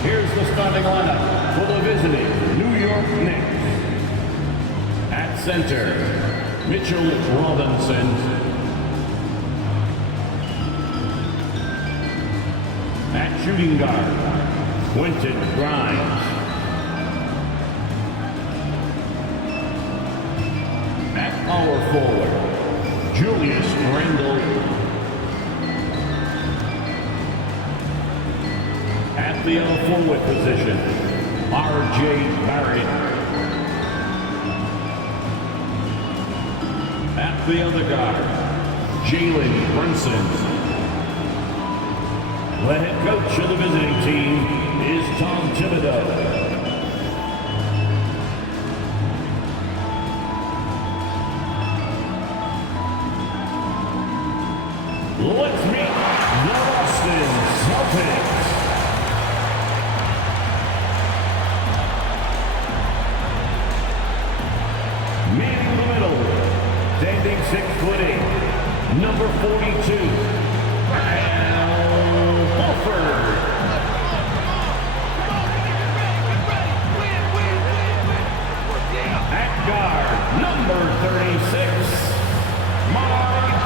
Here's the starting lineup for the visiting New York Knicks. At center, Mitchell Robinson. At shooting guard, Quentin Grimes. At power forward, Julius Randle. At the forward position, R.J. Barrett. At the other guard, Jalen Brunson. The head coach of the visiting team is Tom Thibodeau. Let's meet the Boston Celtics. Meeting the middle, standing 6'8", number 42, Al Horford. At guard, number 36, Marcus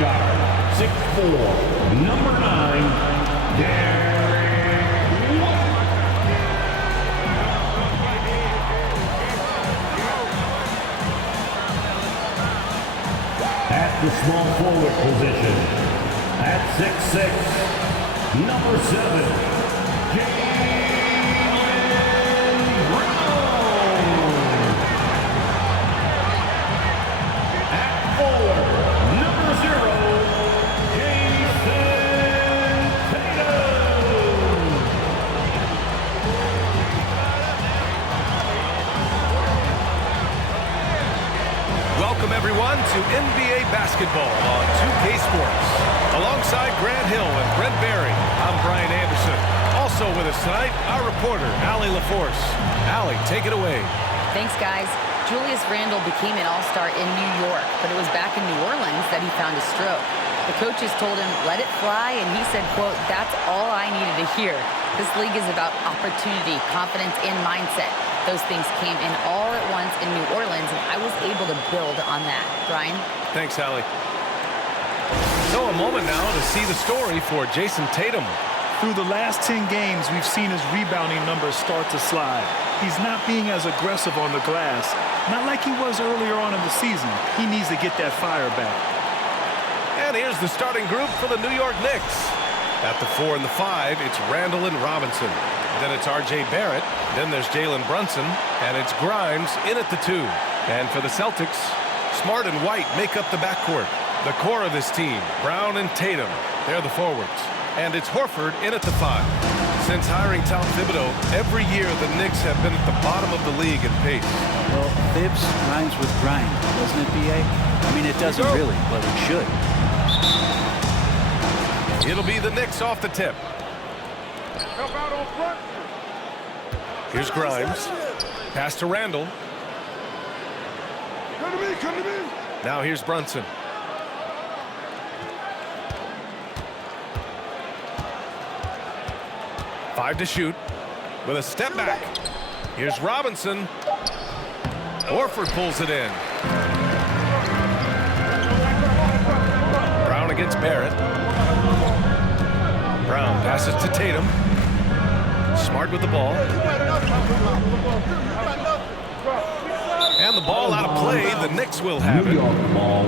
guard, 6'4", number 9, Derek White. At the small forward position, at 6'6", number 7, Jaylen Brown. At forward, number 0, Welcome everyone to NBA basketball on 2K Sports. Alongside Grant Hill and Brent Barry, I'm Brian Anderson. Also with us tonight, our reporter, Allie LaForce. Allie, take it away. Thanks, guys. Julius Randle became an all-star in New York, but it was back in New Orleans that he found a stroke. The coaches told him, let it fly, and he said, quote, that's all I needed to hear. This league is about opportunity, confidence, and mindset. Those things came in all at once in New Orleans, and I was able to build on that. Brian? Thanks, Allie. So a moment now to see the story for Jason Tatum. Through the last 10 games, we've seen his rebounding numbers start to slide. He's not being as aggressive on the glass, not like he was earlier on in the season. He needs to get that fire back. And here's the starting group for the New York Knicks. At the 4 and the 5, it's Randle and Robinson. Then it's R.J. Barrett. Then there's Jalen Brunson. And it's Grimes in at the 2. And for the Celtics, Smart and White make up the backcourt. The core of this team, Brown and Tatum, they're the forwards. And it's Horford in at the 5. Since hiring Tom Thibodeau, every year the Knicks have been at the bottom of the league in pace. Well, Thibs rhymes with grind, doesn't it, B.A.? I mean, it doesn't really, but it should. It'll be the Knicks off the tip. Here's Grimes. Pass to Randle. Come to me. Now here's Brunson. Five to shoot with a step back. Here's Robinson. Horford pulls it in. Brown against Barrett. Brown passes to Tatum. Smart with the ball. And the ball out of play. The Knicks will have it. New York ball.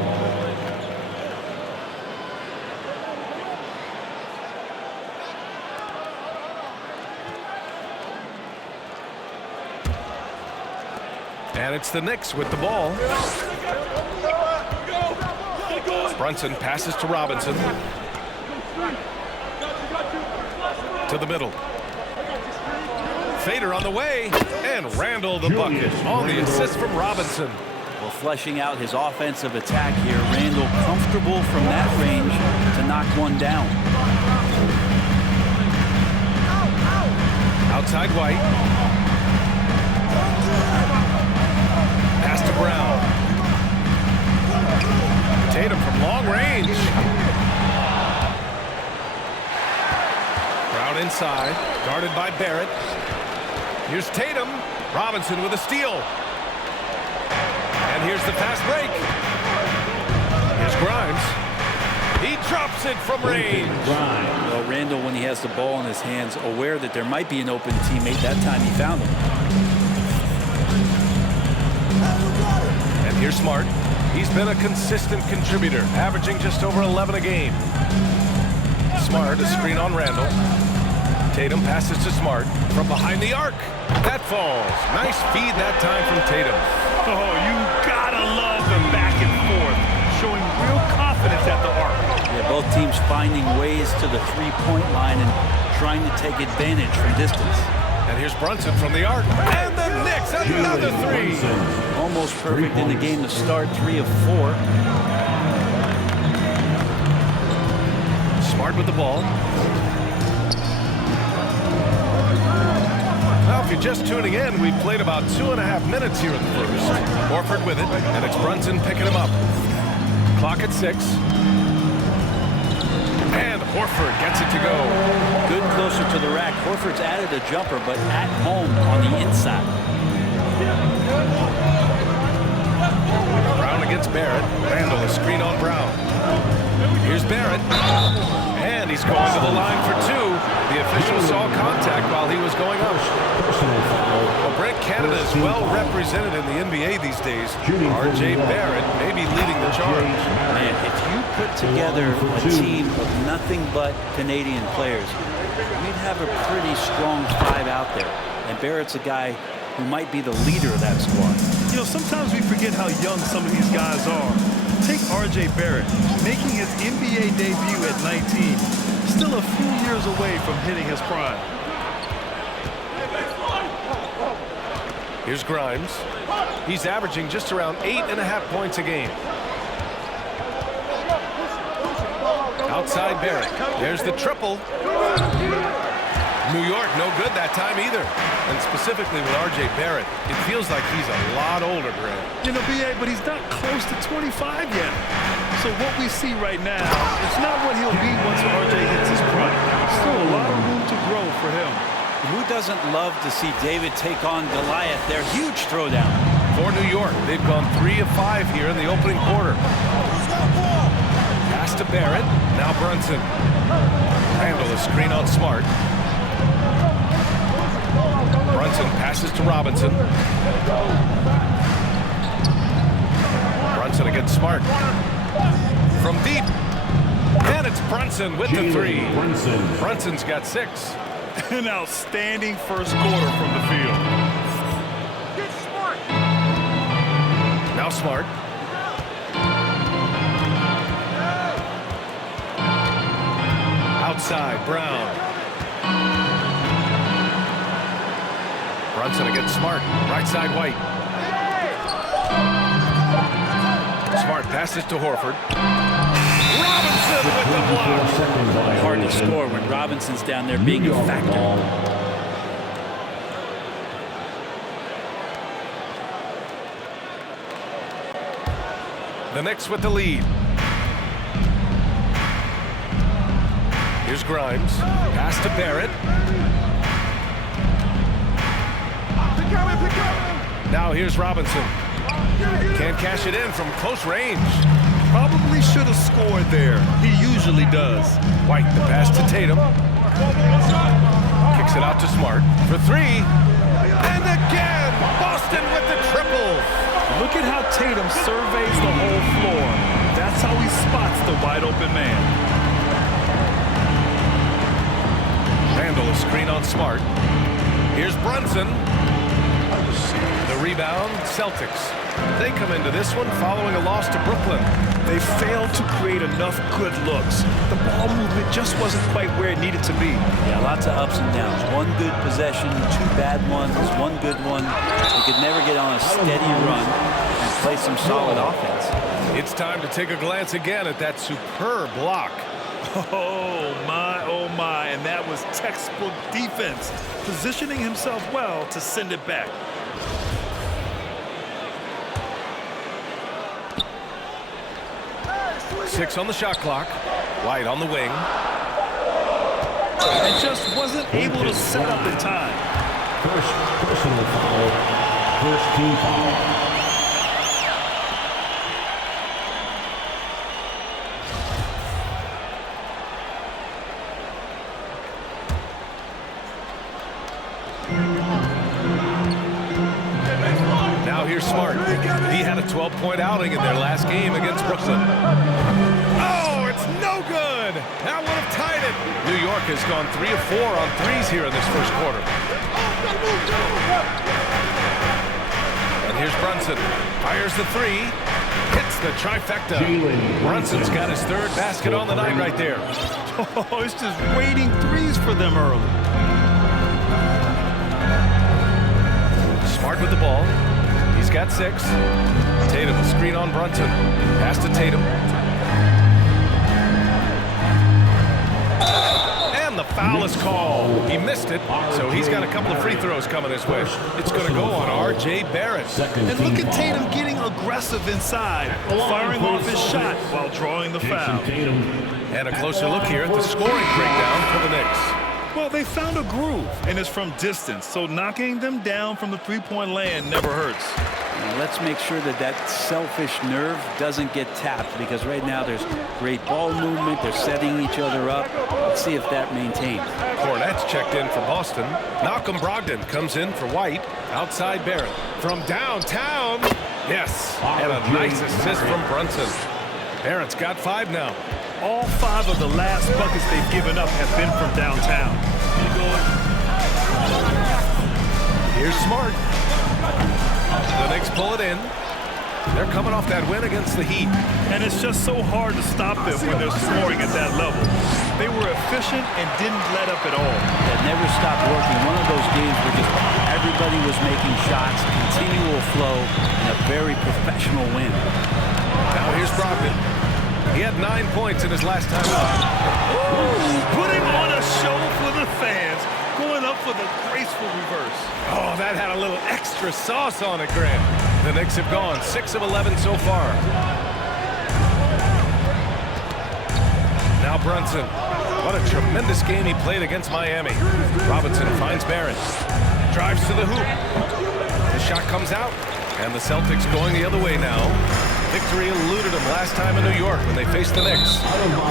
And it's the Knicks with the ball. Brunson passes to Robinson. To the middle. Fader on the way. And Randle the bucket on the assist from Robinson. Well, fleshing out his offensive attack here. Randle comfortable from that range to knock one down. Outside White. Pass to Brown. Tatum from long range. Brown inside, guarded by Barrett. Here's Tatum. Robinson with a steal. And here's the fast break. Here's Grimes. He drops it from range. Well, Randall, when he has the ball in his hands, aware that there might be an open teammate, that time he found him. And here's Smart. He's been a consistent contributor, averaging just over 11 a game. Smart, a screen on Randall. Tatum passes to Smart from behind the arc. That falls. Nice feed that time from Tatum. Oh, you gotta love the back and forth, showing real confidence at the arc. Yeah, both teams finding ways to the three-point line and trying to take advantage from distance. And here's Brunson from the arc. And the Knicks, another three. Almost perfect in the game to start, 3 of 4. Smart with the ball. Now, if you're just tuning in, we've played about 2.5 minutes here in the first. Horford with it, and it's Brunson picking him up. Clock at 6. And Horford gets it to go. Good closer to the rack. Horford's added a jumper, but at home on the inside. Brown against Barrett. Randall, a screen on Brown. Here's Barrett. And he's going to the line for 2. The official saw contact while he was going up. Well, Brent Canada is well represented in the NBA these days. R.J. Barrett may be leading the charge. Man, if you put together a team of nothing but Canadian players, you'd have a pretty strong 5 out there. And Barrett's a guy who might be the leader of that squad. You know, sometimes we forget how young some of these guys are. Take R.J. Barrett, making his NBA debut at 19, still a few years away from hitting his prime. Here's Grimes. He's averaging just around 8.5 points a game. Outside Barrett. There's the triple. New York, no good that time either. And specifically with R.J. Barrett, it feels like he's a lot older, Grant. You know, B.A., but he's not close to 25 yet. So what we see right now is not what he'll be once R.J. hits his prime. Still a lot of room to grow for him. Who doesn't love to see David take on Goliath? Their huge throwdown. For New York, they've gone 3 of 5 here in the opening quarter. Pass to Barrett. Now Brunson. Randall, a screen on Smart. Brunson passes to Robinson. Brunson against Smart. From deep. And it's Brunson with the 3. Brunson's got 6. An outstanding first quarter from the field. Now Smart. Outside, Brown. Brunson against Smart. Right side, White. Smart passes to Horford. Robinson with the block. Hard to score when Robinson's down there being a factor. The Knicks with the lead. Here's Grimes. Pass to Barrett. Now here's Robinson. Can't cash it in from close range. Probably should have scored there. He usually does. White, the pass to Tatum. Kicks it out to Smart for 3. And again, Boston with the triple. Look at how Tatum surveys the whole floor. That's how he spots the wide open man. Randall, a screen on Smart. Here's Brunson. The rebound, Celtics. They come into this one following a loss to Brooklyn. They failed to create enough good looks. The ball movement just wasn't quite where it needed to be. Yeah, lots of ups and downs. One good possession, 2 bad ones, 1 good one. They could never get on a steady run and play some solid offense. It's time to take a glance again at that superb block. Oh, my, my, and that was textbook defense, positioning himself well to send it back. Six on the shot clock. White on the wing. And just wasn't able to set up in time. First personal foul. First team foul. Now here's Smart. He had a 12-point outing in their last game against Brooklyn. Oh, it's no good. That would have tied it. New York has gone 3 of 4 on threes here in this first quarter. And here's Brunson. Fires the three. Hits the trifecta. Brunson's got his third basket on the night right there. Oh, it's just waiting threes for them early. Smart with the ball. He's got 6. Tatum will screen on Brunson. Pass to Tatum. And the foul is called. He missed it, so he's got a couple of free throws coming his way. It's going to go on R.J. Barrett. And look at Tatum getting aggressive inside, firing off his shot while drawing the foul. And a closer look here at the scoring breakdown for the Knicks. Well, they found a groove, and it's from distance, so knocking them down from the three-point land never hurts. Now let's make sure that that selfish nerve doesn't get tapped, because right now there's great ball movement. They're setting each other up. Let's see if that maintains. Cornette's checked in for Boston. Malcolm Brogdon comes in for White. Outside Barrett. From downtown. Yes. And a nice assist from Brunson. Barrett's got 5 now. All 5 of the last buckets they've given up have been from downtown. Here's Smart. The Knicks pull it in. They're coming off that win against the Heat. And it's just so hard to stop them when they're scoring at that level. They were efficient and didn't let up at all. That never stopped working. One of those games where just everybody was making shots, continual flow, and a very professional win. Now here's Brogdon. He had 9 points in his last time out. Putting on a show for the fans, going up for the graceful reverse. Oh, that had a little extra sauce on it, Grant. The Knicks have gone 6 of 11 so far. Now Brunson. What a tremendous game he played against Miami. Robinson finds Barrett. Drives to the hoop. The shot comes out, and the Celtics going the other way now. Victory eluded them last time in New York when they faced the Knicks.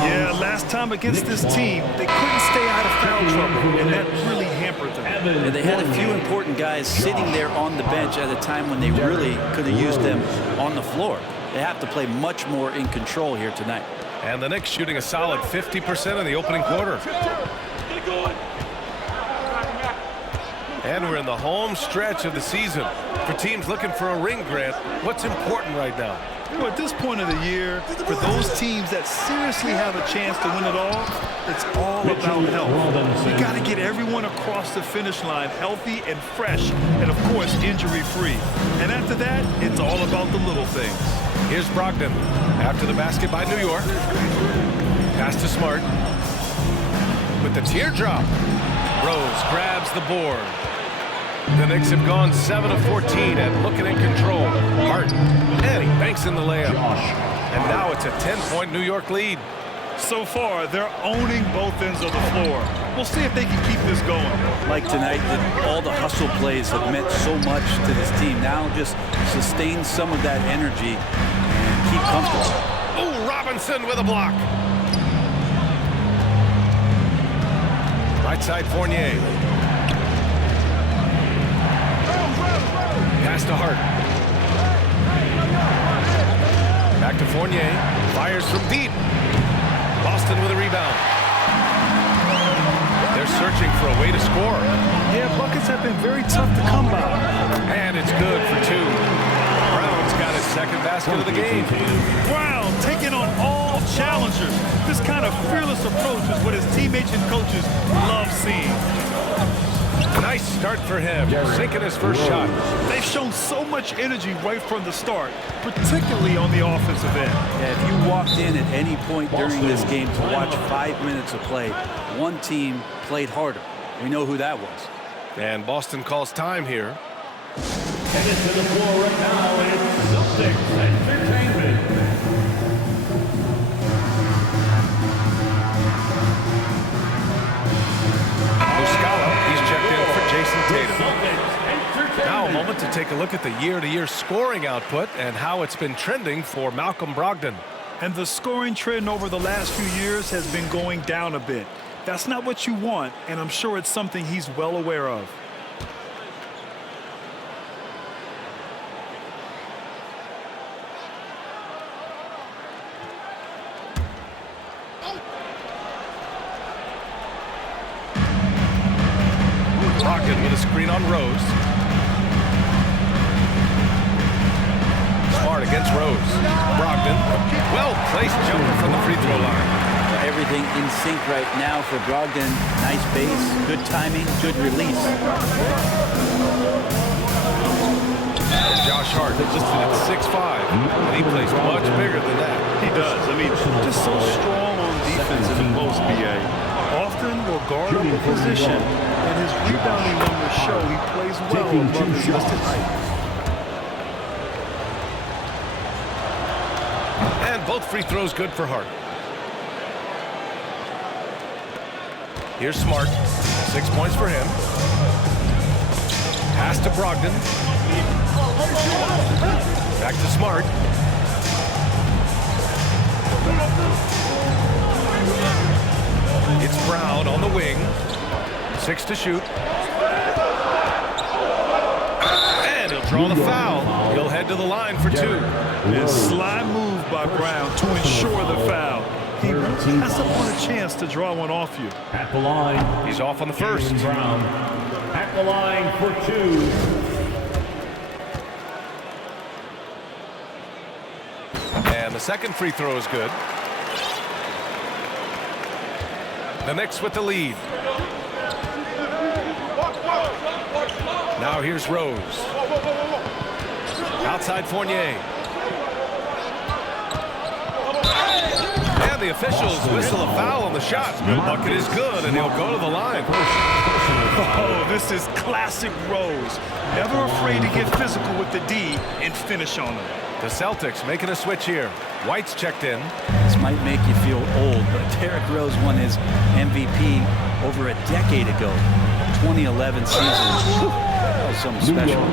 Yeah, last time against this team, they couldn't stay out of foul trouble, and that really hampered them. And they had a few important guys sitting there on the bench at a time when they really could have used them on the floor. They have to play much more in control here tonight. And the Knicks shooting a solid 50% in the opening quarter. And we're in the home stretch of the season. For teams looking for a ring, Grant, what's important right now? Well, at this point of the year, for those teams that seriously have a chance to win it all, it's all about health. You got to get everyone across the finish line healthy and fresh, and of course, injury-free. And after that, it's all about the little things. Here's Brogdon after the basket by New York. Pass to Smart. With the teardrop. Rose grabs the board. The Knicks have gone 7 of 14 and looking in control. Hart, and he banks in the layup. And now it's a 10-point New York lead. So far, they're owning both ends of the floor. We'll see if they can keep this going. Like tonight, all the hustle plays have meant so much to this team. Now just sustain some of that energy and keep comfortable. Oh, Robinson with a block. Right side Fournier. Pass to Hart. Back to Fournier. Fires from deep. Boston with a rebound. They're searching for a way to score. Yeah, buckets have been very tough to come by. And it's good for 2. Brown's got his second basket of the game. Brown taking on all challengers. This kind of fearless approach is what his teammates and coaches love seeing. Nice start for him, sinking his first shot. They've shown so much energy right from the start, particularly on the offensive end. Yeah, if you walked in at any point during this game to watch 5 minutes of play, one team played harder. We know who that was. And Boston calls time here. Headed to the floor right now, it's Celtics Entertainment. Muscala, he's checked in for Jason Tatum. Now a moment to take a look at the year-to-year scoring output and how it's been trending for Malcolm Brogdon. And the scoring trend over the last few years has been going down a bit. That's not what you want, and I'm sure it's something he's well aware of. Brogdon with a screen on Rose. Smart against Rose. Brogdon, well-placed jumper from the free throw line. Everything in sync right now for Brogdon. Nice base, good timing, good release. Josh Hart listed at 6'5", and he plays much bigger than that. He does. I mean, just so strong on defense in the post, BA. Often will guard up a position, and his rebounding numbers show he plays well above his listed height. And both free throws good for Hart. Here's Smart. 6 points for him. Pass to Brogdon. Back to Smart. It's Brown on the wing. 6 to shoot. And he'll draw the foul. He'll head to the line for 2. A sly move by Brown to ensure the foul. He hasn't won a chance to draw one off you. At the line. He's off on the first. Jaylen Brown at the line for 2. And the second free throw is good. The Knicks with the lead. Now here's Rose. Outside Fournier. And the officials whistle a foul on the shot. The bucket is good, and he'll go to the line. Oh, this is classic Rose. Never afraid to get physical with the D and finish on them. The Celtics making a switch here. White's checked in. This might make you feel old, but Derrick Rose won his MVP over a decade ago. 2011 season. That was something special.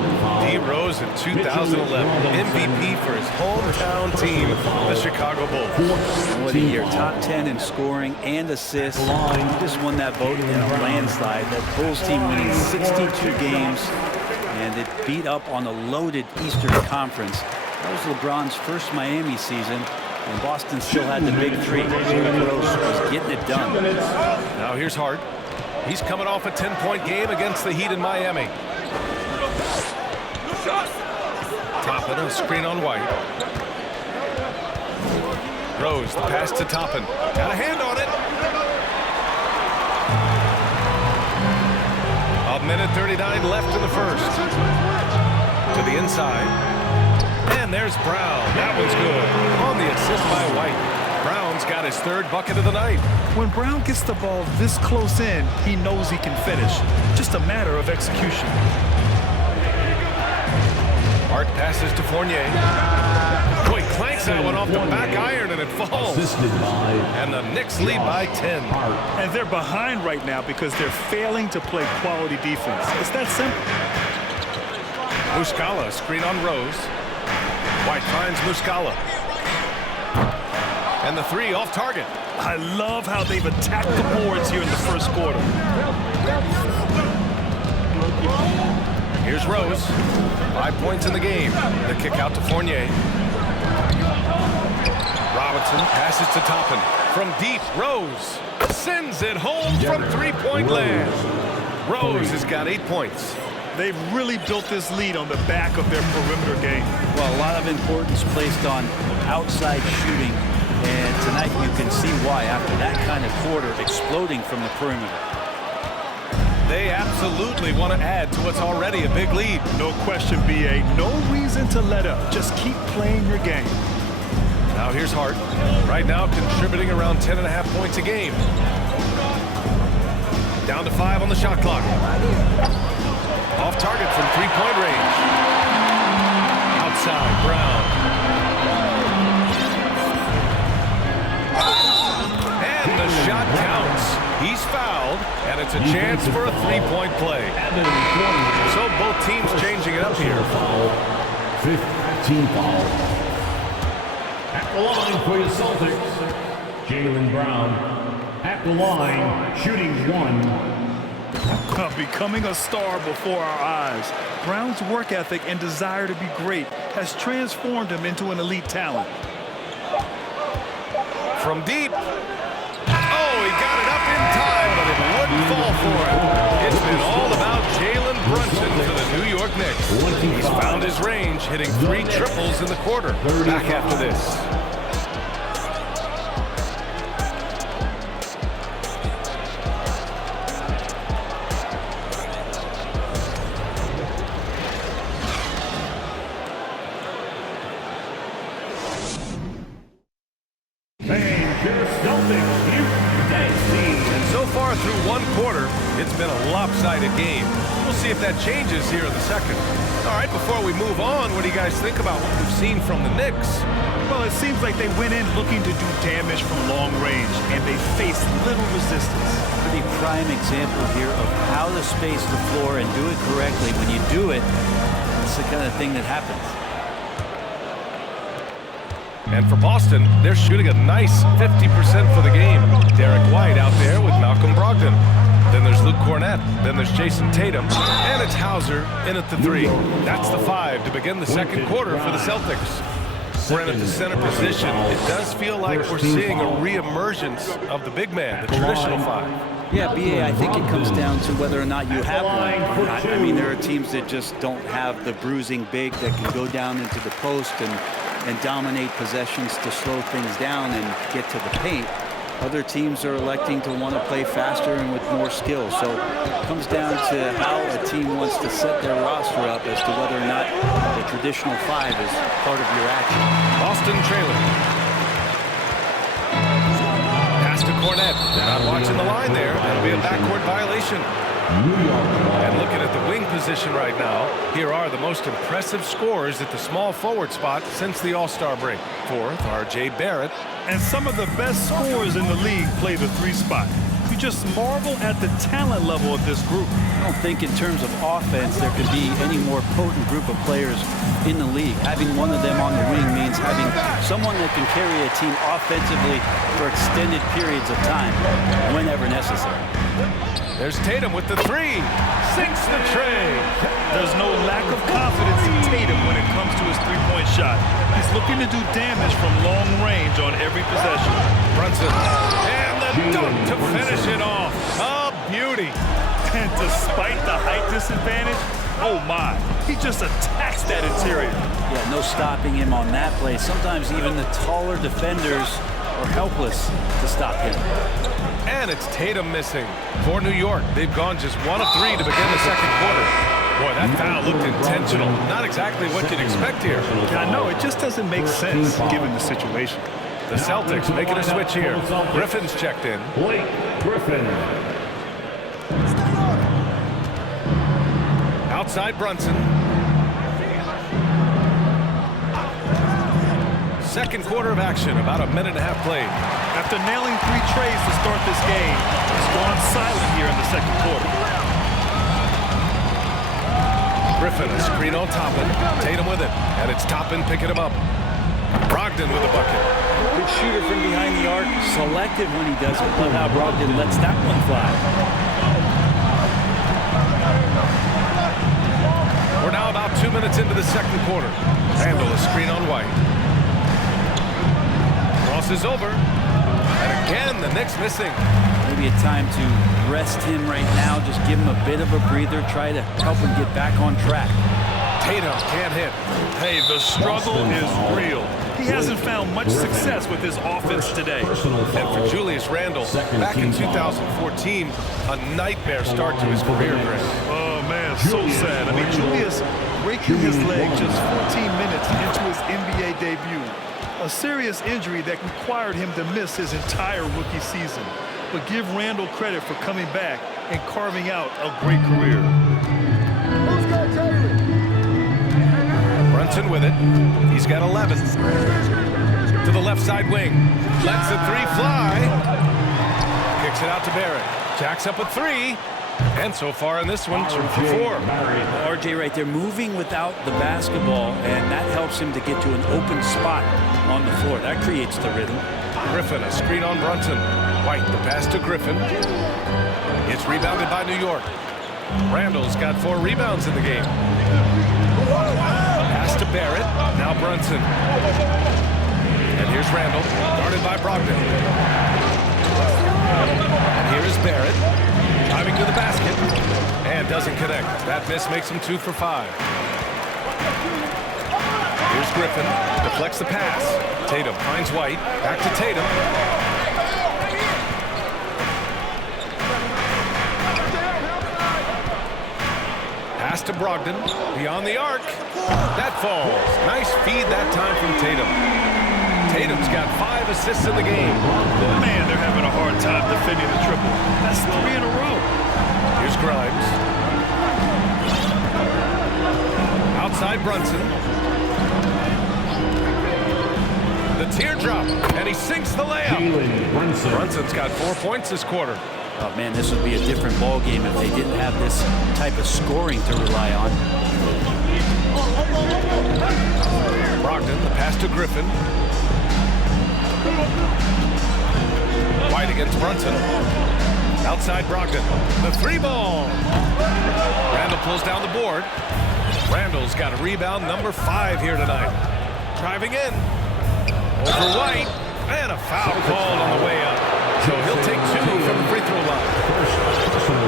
D. Rose in 2011. MVP for his hometown team, the Chicago Bulls. What a year. Top 10 in scoring and assists. He just won that vote in a landslide. That Bulls team winning 62 games, and it beat up on a loaded Eastern Conference. That was LeBron's first Miami season, and Boston still had the big three. Rose was getting it done. Now here's Hart. He's coming off a 10-point game against the Heat in Miami. Toppin, a screen on White. Rose, the pass to Toppin. Got a hand on it. A minute 39 left in the first. To the inside. And there's Brown. That one's good. On the assist by White. Brown's got his third bucket of the night. When Brown gets the ball this close in, he knows he can finish. Just a matter of execution. Hart passes to Fournier. Boy, clanks that one off the back iron and it falls. And the Knicks lead by 10. And they're behind right now because they're failing to play quality defense. It's that simple. Muscala, screen on Rose. White finds Muscala. And the three off target. I love how they've attacked the boards here in the first quarter. Here's Rose. 5 points in the game. The kick out to Fournier. Robinson passes to Toppin. From deep, Rose sends it home from three-point land. Rose has got 8 points. They've really built this lead on the back of their perimeter game. Well, a lot of importance placed on outside shooting, and tonight you can see why after that kind of quarter exploding from the perimeter. They absolutely want to add to what's already a big lead. No question, B.A. No reason to let up. Just keep playing your game. Now here's Hart. Right now contributing around 10.5 points a game. Down to 5 on the shot clock. Off target from three-point range. Outside, Brown. And the shot counts. He's fouled, and it's a chance for a three-point play. So both teams changing it up here. 15 foul. At the line for your Celtics, Jaylen Brown. At the line, shooting 1. Becoming a star before our eyes. Brown's work ethic and desire to be great has transformed him into an elite talent. From deep. Oh, he got it up in time, but it wouldn't fall for him. It's been all about Jalen Brunson for the New York Knicks. He's found his range, hitting 3 triples in the quarter. Back after this. So far through one quarter, it's been a lopsided game. We'll see if that changes here in the second. All right, before we move on, what do you guys think about what we've seen from the Knicks? Well, it seems like they went in looking to do damage from long range, and they faced little resistance. Pretty prime example here of how to space the floor and do it correctly. When you do it, it's the kind of thing that happens. And for Boston, they're shooting a nice 50% for the game. Derek White out there with Malcolm Brogdon. Then there's Luke Cornett. Then there's Jason Tatum. And it's Hauser in at the 3. That's the 5 to begin the second quarter for the Celtics. We're in at the center position. It does feel like we're seeing a re-emergence of the big man, the traditional 5. Yeah, B.A., I think it comes down to whether or not you have one. I mean, there are teams that just don't have the bruising big that can go down into the post and dominate possessions to slow things down and get to the paint. Other teams are electing to want to play faster and with more skill. So it comes down to how a team wants to set their roster up as to whether or not the traditional 5 is part of your action. Boston trailing. Pass to Cornett. They're not watching the line there. That'll be a backcourt violation. And looking at the wing position right now, here are the most impressive scorers at the small forward spot since the All-Star break. 4th, R.J. Barrett. And some of the best scorers in the league play the 3 spot. You just marvel at the talent level of this group. I don't think in terms of offense there could be any more potent group of players in the league. Having one of them on the wing means having someone that can carry a team offensively for extended periods of time, whenever necessary. There's Tatum with the 3. Sinks the tray. There's no lack of confidence in Tatum when it comes to his 3-point shot. He's looking to do damage from long range on every possession. Brunson. And the dunk to finish it off. A beauty. And despite the height disadvantage, oh my, he just attacks that interior. Yeah, no stopping him on that play. Sometimes even the taller defenders are helpless to stop him. And it's Tatum missing for New York. They've gone just 1 of 3 to begin the second quarter. Boy, that foul looked intentional. Not exactly what you'd expect here. I know, it just doesn't make sense given the situation. The Celtics making a switch here. Griffin's checked in. Blake Griffin. Outside Brunson. Second quarter of action, about a minute and a half played. After nailing 3 trays to start this game, he's gone silent here in the second quarter. Griffin, a screen on Toppin. Tatum with it, and it's Toppin picking him up. Brogdon with the bucket. Good shooter from behind the arc, selective when he does it. Love how Brogdon lets that one fly. We're now about 2 minutes into the second quarter. Randall, a screen on White. Crosses over. And again, the Knicks missing. Maybe a time to rest him right now. Just give him a bit of a breather. Try to help him get back on track. Tatum can't hit. Hey, the struggle is real. He hasn't found much success with his offense today. And for Julius Randle, back in 2014, a nightmare start to his career, Greg. Oh, man, so sad. I mean, Julius breaking his leg just 14 minutes into his NBA debut. A serious injury that required him to miss his entire rookie season. But give Randle credit for coming back and carving out a great career. Brunson with it. He's got 11. To the left side wing. Lets the three fly. Kicks it out to Barrett. Jacks up a three. And so far in this one, 2 for 4. RJ right there moving without the basketball, and that helps him to get to an open spot on the floor. That creates the rhythm. Griffin, a screen on Brunson. White, the pass to Griffin. It's rebounded by New York. Randall's got 4 rebounds in the game. Pass to Barrett. Now Brunson. And here's Randall, guarded by Brogdon. And here is Barrett. Driving to the basket, and doesn't connect. That miss makes him 2 for 5. Here's Griffin, deflects the pass. Tatum finds White, back to Tatum. Pass to Brogdon, beyond the arc. That falls. Nice feed that time from Tatum. Tatum's got 5 assists in the game. Man, they're having a hard time defending the triple. That's 3 in a row. Here's Grimes. Outside Brunson. The teardrop, and he sinks the layup. Brunson's got 4 points this quarter. Oh man, this would be a different ball game if they didn't have this type of scoring to rely on. Brogdon, the pass to Griffin. White against Brunson. Outside Brogdon. The 3 ball. Randall pulls down the board. Randall's got a rebound, number 5 here tonight. Driving in. Over White. And a foul called on the way up. So he'll take 2 from the free throw line.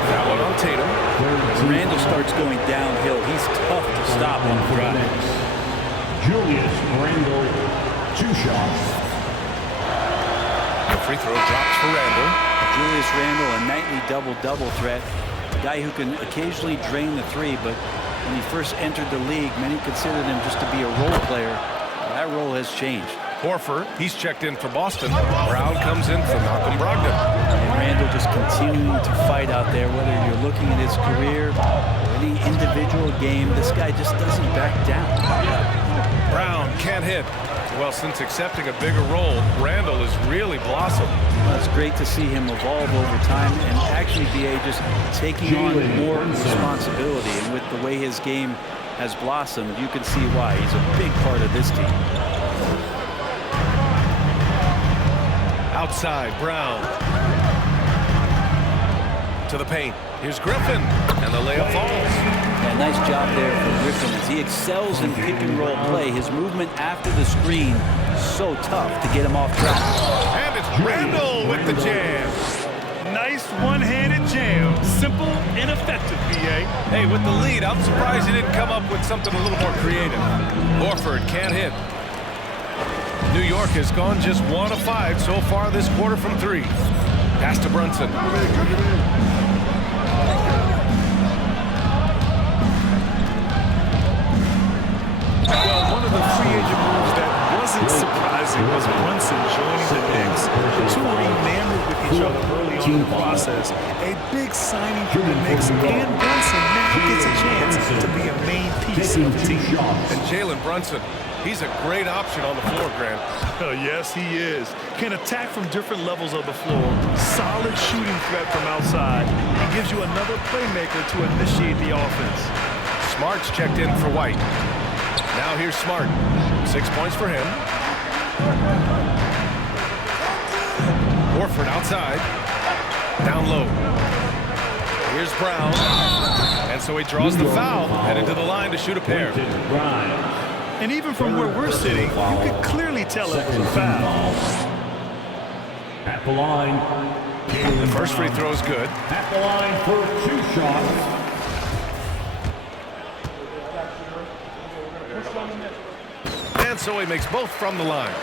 Foul on Tatum. When Randall starts going downhill, he's tough to stop on the drive. Julius Randle, 2 shots. The free throw drops for Randall. Julius Randle, a nightly double-double threat. A guy who can occasionally drain the 3, but when he first entered the league, many considered him just to be a role player. That role has changed. Horford, he's checked in for Boston. Brown comes in for Malcolm Brogdon. And Randall just continuing to fight out there, whether you're looking at his career or any individual game, this guy just doesn't back down. Brown can't hit. Well, since accepting a bigger role, Randall has really blossomed. Well, it's great to see him evolve over time and actually be just taking on more responsibility. And with the way his game has blossomed, you can see why. He's a big part of this team. Outside, Brown. To the paint. Here's Griffin, and the layup falls. Yeah, nice job there from Griffin as he excels in pick and roll play. His movement after the screen, so tough to get him off track. And it's Randall with the jam. Nice one-handed jam. Simple and effective, B.A. Hey, with the lead, I'm surprised he didn't come up with something a little more creative. Horford can't hit. New York has gone just 1 of 5 so far this quarter from 3. Pass to Brunson. Well, one of the free agent moves that wasn't surprising was Brunson joining the Knicks. The 2 were enamored with each other early on in the process. A big signing for the Knicks, and Brunson now gets a chance to be a main piece of the team. And Jalen Brunson, he's a great option on the floor, Grant. Yes, he is. Can attack from different levels of the floor. Solid shooting threat from outside. He gives you another playmaker to initiate the offense. Smart's checked in for White. Now here's Smart. 6 points for him. Horford outside. Down low. Here's Brown. And so he draws the foul. Headed to the line to shoot a pair. And even from where we're sitting, you could clearly tell it was a foul. At the line, The first free throw is good. at the line for 2 shots. And so he makes both from the line.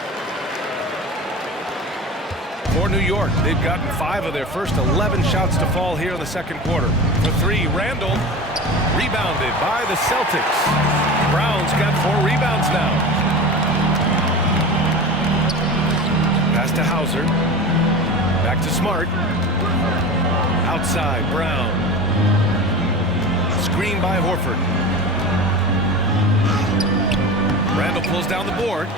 For New York, they've gotten 5 of their first 11 shots to fall here in the second quarter. For 3, Randall, rebounded by the Celtics. Brown's got 4 rebounds now. Pass to Hauser. Back to Smart. Outside, Brown. Screen by Horford. Randall pulls down the board.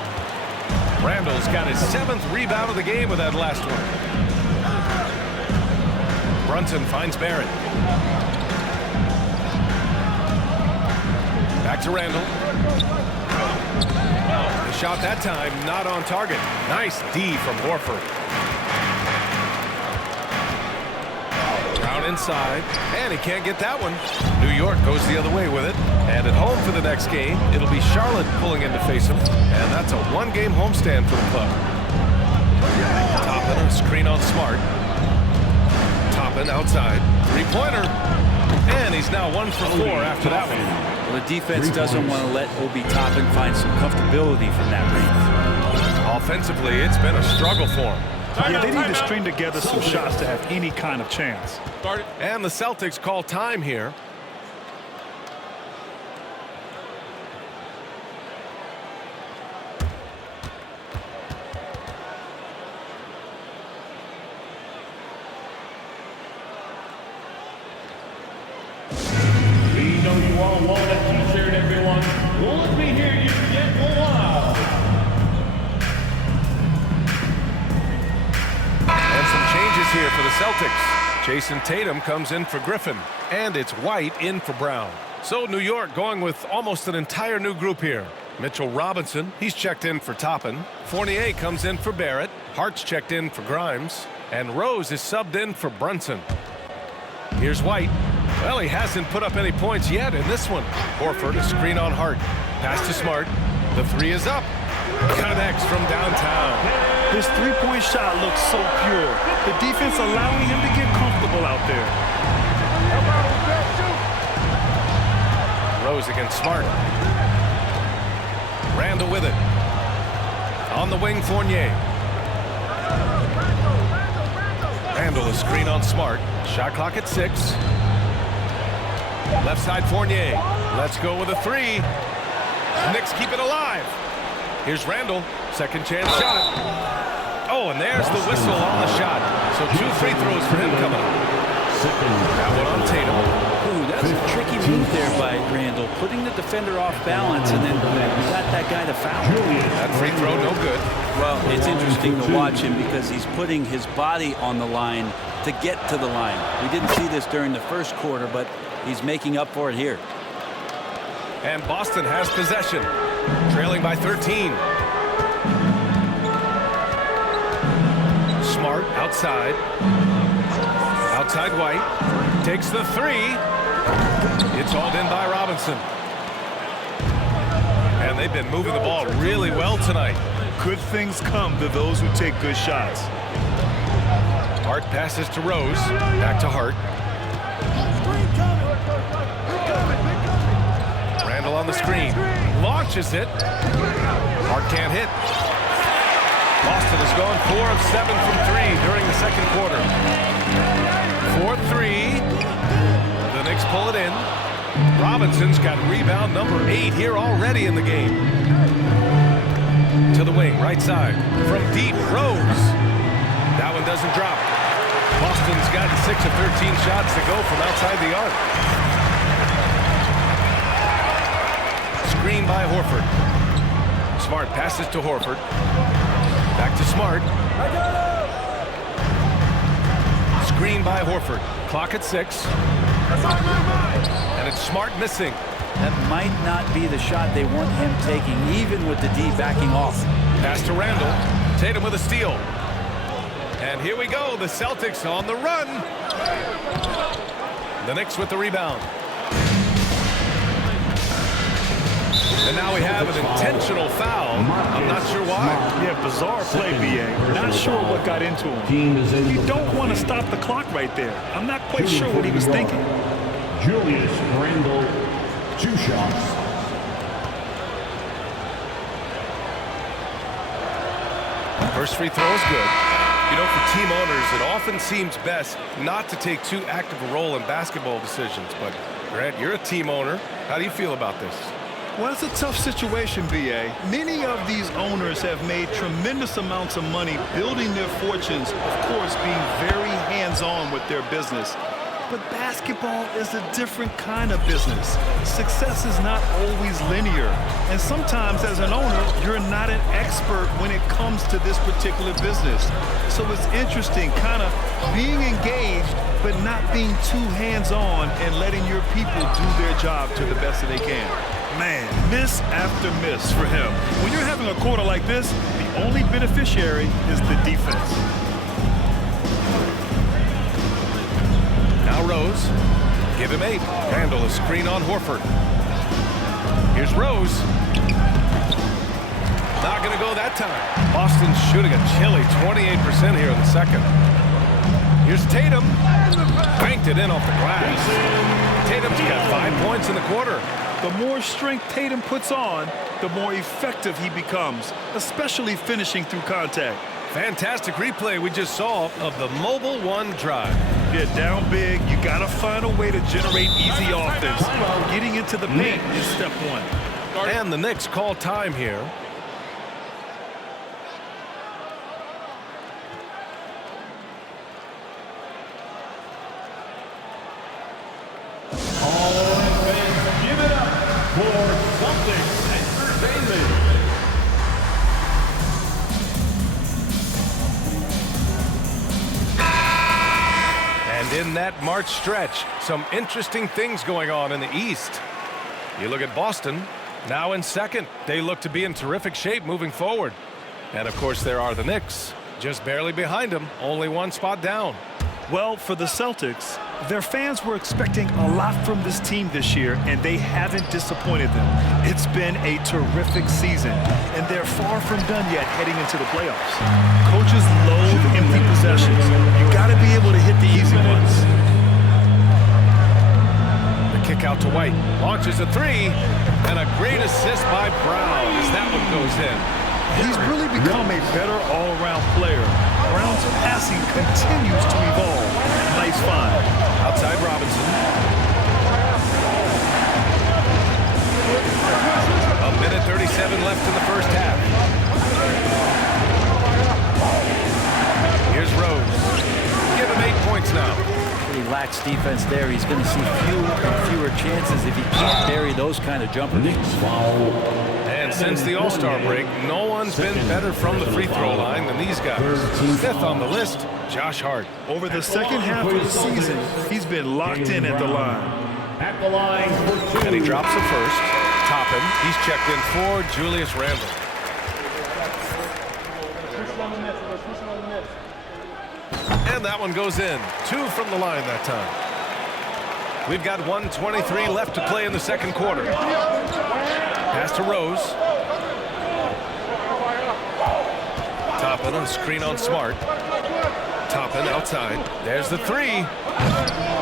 Randall's got his 7th rebound of the game with that last one. Brunson finds Barrett. Back to Randall. The shot that time not on target. Nice D from Horford. Brown inside, and he can't get that one. New York goes the other way with it. And at home for the next game, it'll be Charlotte pulling in to face him. And that's a 1-game homestand for the club. Toppin, a screen on Smart. Toppin outside. 3-pointer. And he's now 1 for 4 after that one. Well, the defense doesn't want to let Obi Toppin find some comfortability from that range. Offensively, it's been a struggle for him. Yeah, they need to string together some shots to have any kind of chance. And the Celtics call time here. We know you all want a t-shirt, everyone. Well, let me hear you get loud. And some changes here for the Celtics. Jason Tatum comes in for Griffin, and it's White in for Brown. So New York going with almost an entire new group here. Mitchell Robinson, he's checked in for Toppin. Fournier comes in for Barrett. Hart's checked in for Grimes. And Rose is subbed in for Brunson. Here's White. Well, he hasn't put up any points yet in this one. Horford, a screen on Hart. Pass to Smart. The 3 is up. Connects from downtown. His 3-point shot looks so pure. The defense allowing him to get comfortable out there. Rose against Smart. Randall with it. On the wing, Fournier. Randall, a screen on Smart. Shot clock at 6. Left side, Fournier. Let's go with a 3. Knicks keep it alive. Here's Randall. Second chance shot. Oh, and there's the whistle on the shot. So 2 free throws for him coming up. That one on Tatum. Ooh, that's a tricky move there by Randall, putting the defender off balance, and then got that guy to foul. That free throw no good. Well, it's interesting to watch him because he's putting his body on the line to get to the line. We didn't see this during the first quarter, but he's making up for it here. And Boston has possession, trailing by 13. Smart outside. Outside White. Takes the 3. It's hauled in by Robinson. And they've been moving the ball really well tonight. Good things come to those who take good shots. Hart passes to Rose. Back to Hart. Randall on the screen. Launches it. Hart can't hit. Boston has gone 4 of 7 from 3 during the second quarter. 4-3. The Knicks pull it in. Robinson's got rebound number 8 here already in the game. To the wing, right side. From deep, Rose. That one doesn't drop. Boston's got 6 of 13 shots to go from outside the arc. Screen by Horford. Smart passes to Horford. Back to Smart. Screen by Horford. Clock at 6. And it's Smart missing. That might not be the shot they want him taking, even with the D backing off. Pass to Randall. Tatum with a steal. And here we go. The Celtics on the run. The Knicks with the rebound. And now we have an intentional foul. I'm not sure why. Yeah, bizarre play, B.A. Not sure what got into him. You don't want to stop the clock right there. I'm not quite sure what he was thinking. Julius Randle, 2 shots. First free throw is good. You know, for team owners, it often seems best not to take too active a role in basketball decisions. But, Grant, you're a team owner. How do you feel about this? Well, it's a tough situation, B.A. Many of these owners have made tremendous amounts of money building their fortunes, of course, being very hands-on with their business. But basketball is a different kind of business. Success is not always linear. And sometimes as an owner, you're not an expert when it comes to this particular business. So it's interesting kind of being engaged, but not being too hands-on and letting your people do their job to the best that they can. Man, miss after miss for him. When you're having a quarter like this, the only beneficiary is the defense. Now Rose, give him 8. Handle a screen on Horford. Here's Rose. Not going to go that time. Boston's shooting a chilly 28% here in the second. Here's Tatum. Banked it in off the glass. Tatum's got 5 points in the quarter. The more strength Tatum puts on, the more effective he becomes, especially finishing through contact. Fantastic replay we just saw of the Mobile One drive. Get down big, you got to find a way to generate easy offense. Getting into the paint is step one. And the Knicks call time here. Give it up for Celtics Entertainment. And in that March stretch, some interesting things going on in the East. You look at Boston, now in second. They look to be in terrific shape moving forward. And of course there are the Knicks, just barely behind them, only 1 spot down. Well, for the Celtics, their fans were expecting a lot from this team this year, and they haven't disappointed them. It's been a terrific season, and they're far from done yet heading into the playoffs. Coaches loathe empty possessions. You got to be able to hit the easy ones. The kick out to White, launches a 3, and a great assist by Brown as that one goes in. He's really become a better all-around player. Brown's passing continues to evolve. Nice find. Outside Robinson. A minute 37 left in the first half. Here's Rose. Give him 8 points now. He lacks defense there. He's going to see fewer and fewer chances if he can't bury those kind of jumpers. Knicks foul. And since the All-Star break, no one's been better from the free throw line than these guys. 5th on the list, Josh Hart. Over the second half of the season, he's been locked in at the line. At the line for 2. And he drops the first. Toppin, he's checked in for Julius Randle. And that one goes in. 2 from the line that time. We've got 1:23 left to play in the second quarter. Pass to Rose. Toppin, a screen on Smart. Toppin outside. There's the 3.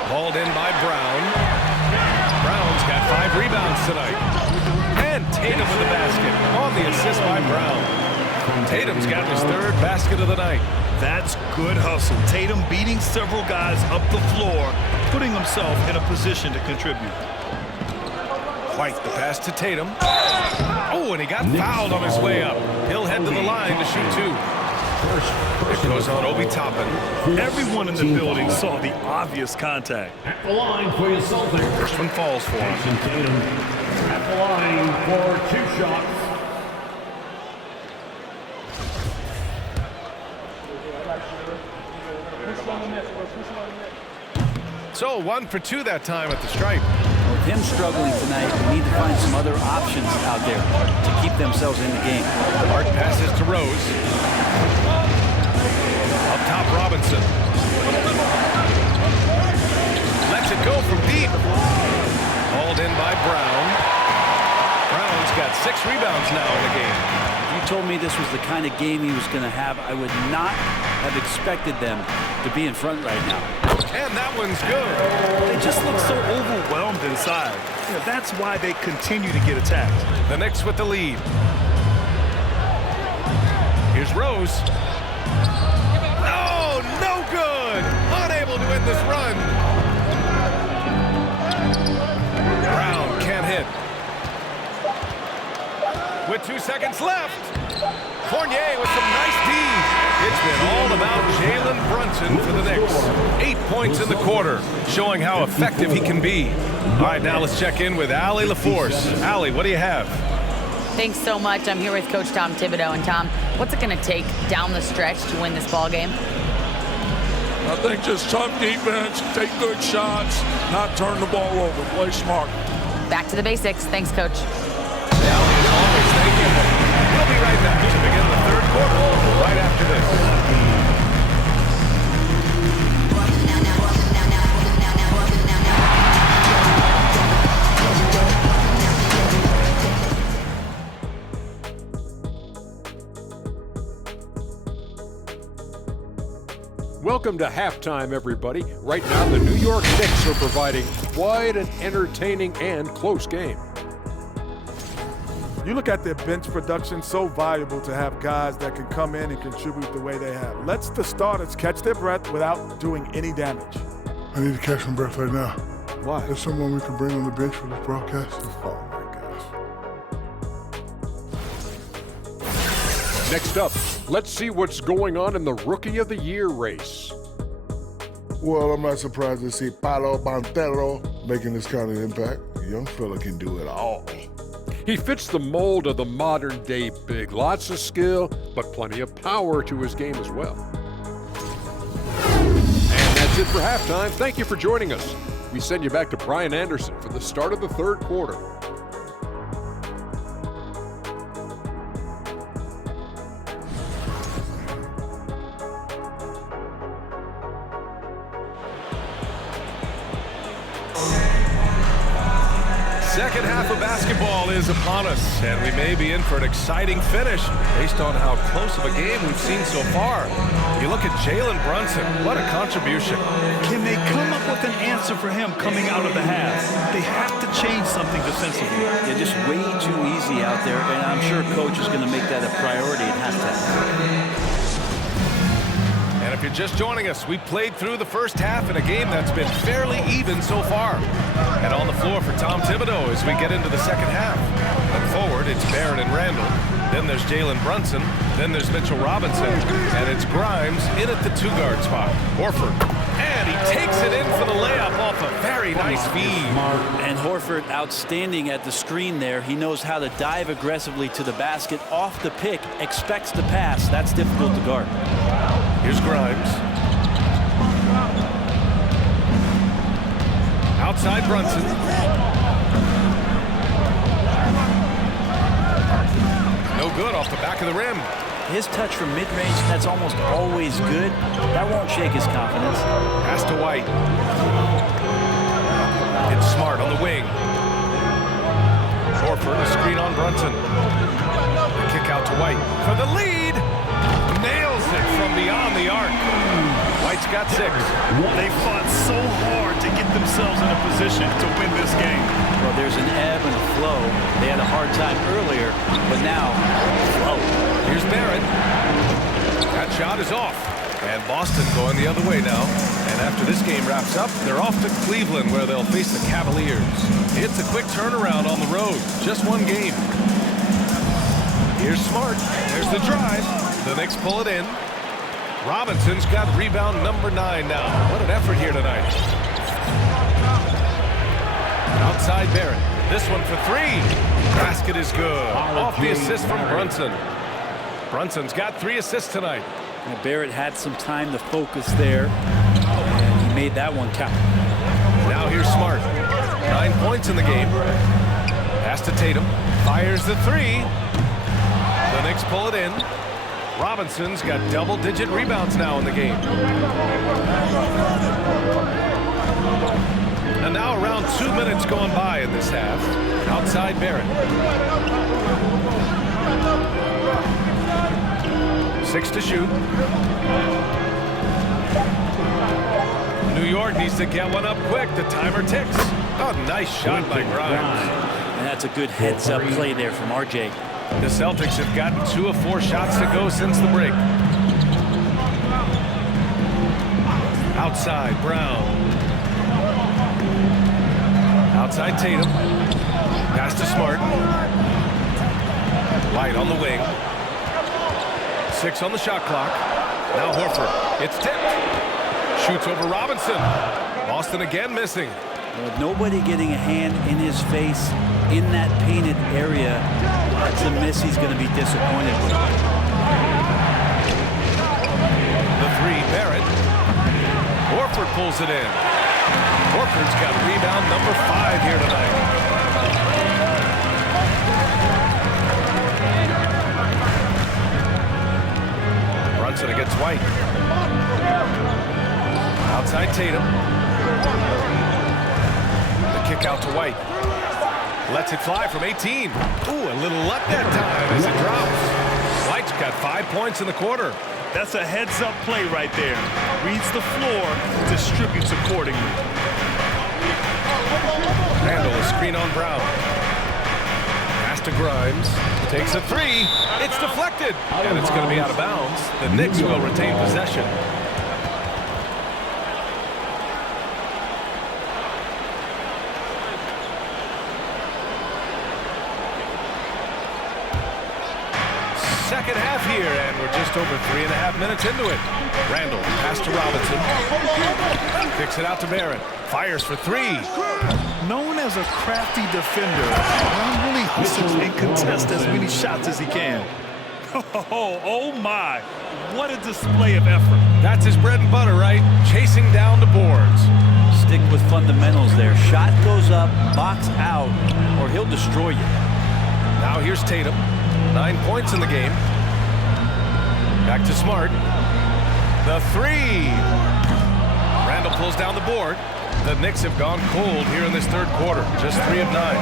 Hauled in by Brown. Brown's got 5 rebounds tonight. And Tatum with the basket on the assist by Brown. Tatum's got his 3rd basket of the night. That's good hustle. Tatum beating several guys up the floor, putting himself in a position to contribute. White, the pass to Tatum. Oh, and he got fouled on his way up. He'll head to the line to shoot 2. It goes on Obi Toppin. Everyone in the building saw the obvious contact. At the line for your Celtics. First one falls for him. Jason Tatum at the line for 2 shots. So 1 for 2 that time at the stripe. With him struggling tonight, we need to find some other options out there to keep themselves in the game. Hart passes to Rose. Up top, Robinson. Lets it go from deep. Hauled in by Brown. Brown's got 6 rebounds now in the game. If you told me this was the kind of game he was going to have, I would not have expected them to be in front right now. And that one's good. They just look so overwhelmed inside. That's why they continue to get attacked. The Knicks with the lead. Here's Rose. Oh, no good. Unable to win this run. Brown can't hit. with 2 seconds left. Fournier with some nice D. It's been all about Jalen Brunson for the Knicks. 8 points in the quarter, showing how effective he can be. All right, now let's check in with Allie LaForce. Allie, what do you have? Thanks so much. I'm here with Coach Tom Thibodeau. And Tom, what's it going to take down the stretch to win this ball game? I think just tough defense, take good shots, not turn the ball over, play smart. Back to the basics. Thanks, Coach. Allie, as always, thank you. We'll be right back to begin the third quarter right after this. Welcome to halftime, everybody. Right now, the New York Knicks are providing quite an entertaining and close game. You look at their bench production, so valuable to have guys that can come in and contribute the way they have. Lets the starters catch their breath without doing any damage. I need to catch my breath right now. Why? There's someone we can bring on the bench for this broadcast. Oh my gosh. Next up, let's see what's going on in the Rookie of the Year race. Well, I'm not surprised to see Paolo Banchero making this kind of impact. The young fella can do it all. He fits the mold of the modern-day big. Lots of skill, but plenty of power to his game as well. And that's it for halftime. Thank you for joining us. We send you back to Brian Anderson for the start of the third quarter. Second half of basketball is upon us, and we may be in for an exciting finish based on how close of a game we've seen so far. You look at Jalen Brunson, what a contribution. Can they come up with an answer for him coming out of the half? They have to change something defensively. They're just way too easy out there, and I'm sure Coach is going to make that a priority at halftime. And if you're just joining us, we played through the first half in a game that's been fairly even so far. And on the floor for Tom Thibodeau as we get into the second half. Up forward, it's Barrett and Randall. Then there's Jalen Brunson. Then there's Mitchell Robinson. And it's Grimes in at the two-guard spot. Horford. And he takes it in for the layup off a very nice feed. And Horford outstanding at the screen there. He knows how to dive aggressively to the basket off the pick, expects the pass. That's difficult to guard. Here's Grimes. Outside Brunson. No good off the back of the rim. His touch from mid-range, that's almost always good. That won't shake his confidence. Pass to White. It's Smart on the wing. Horford, a screen on Brunson. The kick out to White for the lead. Nails it from beyond the arc. White's got 6. They fought so hard to get themselves in a position to win this game. Well, there's an ebb and a flow. They had a hard time earlier, but now, flow. Here's Barrett. That shot is off. And Boston going the other way now. And after this game wraps up, they're off to Cleveland where they'll face the Cavaliers. It's a quick turnaround on the road. Just one game. Here's Smart. There's the drive. The Knicks pull it in. Robinson's got rebound number 9 now. What an effort here tonight. Outside Barrett. This one for 3. Basket is good. Off the assist from Brunson. Brunson's got 3 assists tonight. And Barrett had some time to focus there, and he made that one count. Now here's Smart. 9 points in the game. Pass to Tatum. Fires the 3. The Knicks pull it in. Robinson's got double-digit rebounds now in the game. And now around 2 minutes gone by in this half. Outside Barrett. 6 to shoot. New York needs to get one up quick. The timer ticks. Oh, nice shot by Grimes. And that's a good heads-up play there from RJ. The Celtics have gotten 2 of 4 shots to go since the break. Outside, Brown. Outside Tatum. Pass to Smart. White on the wing. 6 on the shot clock. Now Horford. It's tipped. Shoots over Robinson. Boston again missing. With nobody getting a hand in his face in that painted area, that's a miss he's going to be disappointed with. The 3, Barrett. Horford pulls it in. Horford's got rebound number 5 here tonight. Brunson against White. Outside Tatum. Kick out to White. Lets it fly from 18. Ooh, a little luck that time as it drops. White's got 5 points in the quarter. That's a heads-up play right there. Reads the floor, distributes accordingly. Randall, a screen on Brown. Pass to Grimes. Takes a 3. It's deflected. And it's going to be out of bounds. The Knicks will retain possession. Second half here, and we're just over 3.5 minutes into it. Randall, pass to Robinson. Kicks it out to Barrett. Fires for 3. Known as a crafty defender, Brown really hustles and contests as many shots as he can. Oh my, what a display of effort. That's his bread and butter, right? Chasing down the boards. Stick with fundamentals there. Shot goes up, box out, or he'll destroy you. Now here's Tatum. 9 points in the game. Back to Smart. The 3. Randall pulls down the board. The Knicks have gone cold here in this third quarter. Just 3 of 9.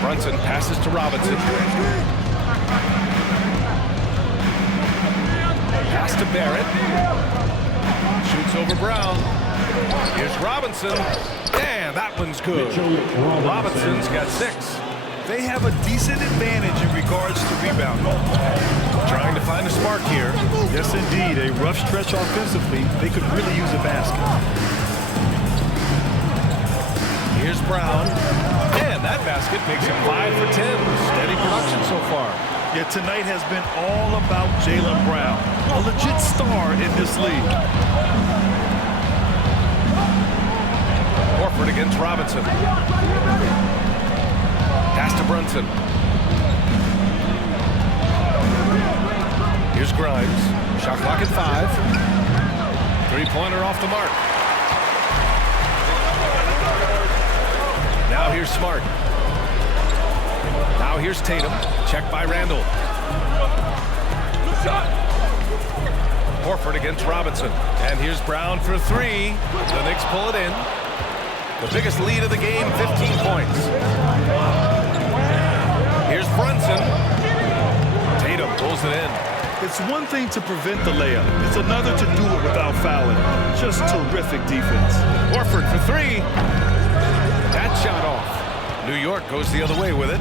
Brunson passes to Robinson. Pass to Barrett. Shoots over Brown. Here's Robinson. And that one's good. Robinson's got 6. They have a decent advantage in regards to rebounding. Trying to find a spark here. Yes, indeed. A rough stretch offensively. They could really use a basket. Here's Brown. And that basket makes it 5 for 10. Steady production so far. Yeah, tonight has been all about Jaylen Brown. A legit star in this league. Horford against Robinson. Pass to Brunson. Here's Grimes. Shot clock at 5. 3-pointer off the mark. Now here's Smart. Now here's Tatum. Checked by Randall. Horford against Robinson. And here's Brown for 3. The Knicks pull it in. The biggest lead of the game, 15 points. Here's Brunson. Tatum pulls it in. It's one thing to prevent the layup. It's another to do it without fouling. Just terrific defense. Horford for 3. That shot off. New York goes the other way with it.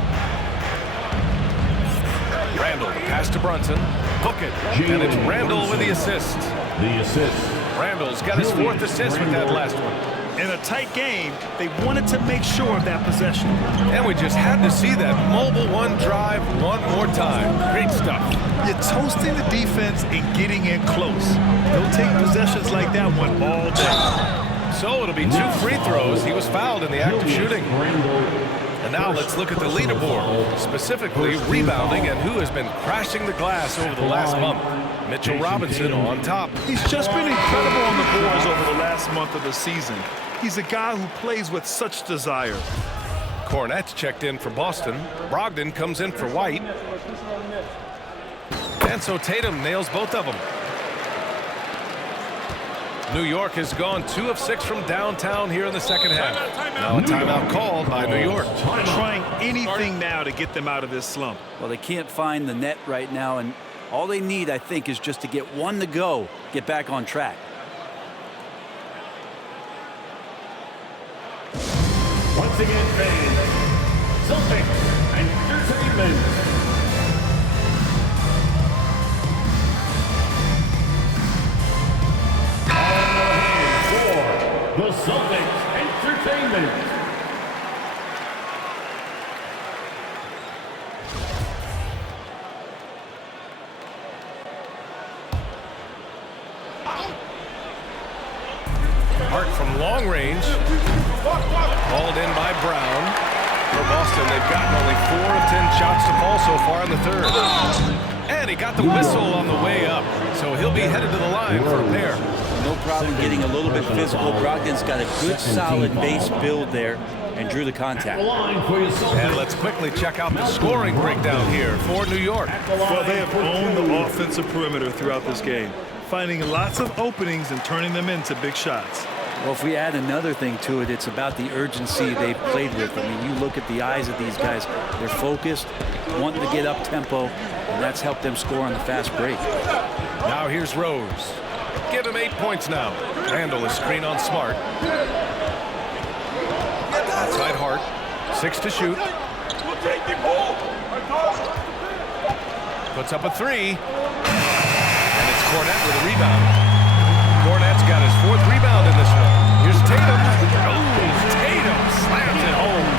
Randall, the pass to Brunson. Hook it. And it's Randall with the assist. The assist. Randall's got his 4th assist with that last one. In a tight game, they wanted to make sure of that possession. And we just had to see that mobile 1 drive one more time. Great stuff. You're toasting the defense and getting in close. They'll take possessions like that one all day. So it'll be 2 free throws. He was fouled in the act of shooting. And now let's look at the leaderboard, specifically rebounding and who has been crashing the glass over the last month. Mitchell Robinson on top. He's just been incredible on the boards over the last month of the season. He's a guy who plays with such desire. Cornette's checked in for Boston. Brogdon comes in for White. And so Tatum nails both of them. New York has gone 2 of 6 from downtown here in the second half. Now a timeout called by New York. Trying anything now to get them out of this slump. Well, they can't find the net right now, and all they need, I think, is just to get 1 to go, get back on track. Once again, fans, Celtics Entertainment. The Celtics Entertainment. long range. Hauled in by Brown. For Boston, they've gotten only 4 of 10 shots to fall so far in the third. And he got the whistle on the way up, so he'll be headed to the line for a pair. No problem getting a little bit physical. Brogdon's got a good, solid base build there and drew the contact. And let's quickly check out the scoring breakdown here for New York. Well, they have owned the offensive perimeter throughout this game, finding lots of openings and turning them into big shots. Well, if we add another thing to it, it's about the urgency they've played with. I mean, you look at the eyes of these guys. They're focused, wanting to get up tempo, and that's helped them score on the fast break. Now here's Rose. Give him 8 points now. Randall is screen on Smart. Outside Hart. 6 to shoot. Puts up a 3. And it's Cornette with a rebound. Cornette's got his 4th rebound in this one. Here's Tatum. Oh, Tatum slams it home.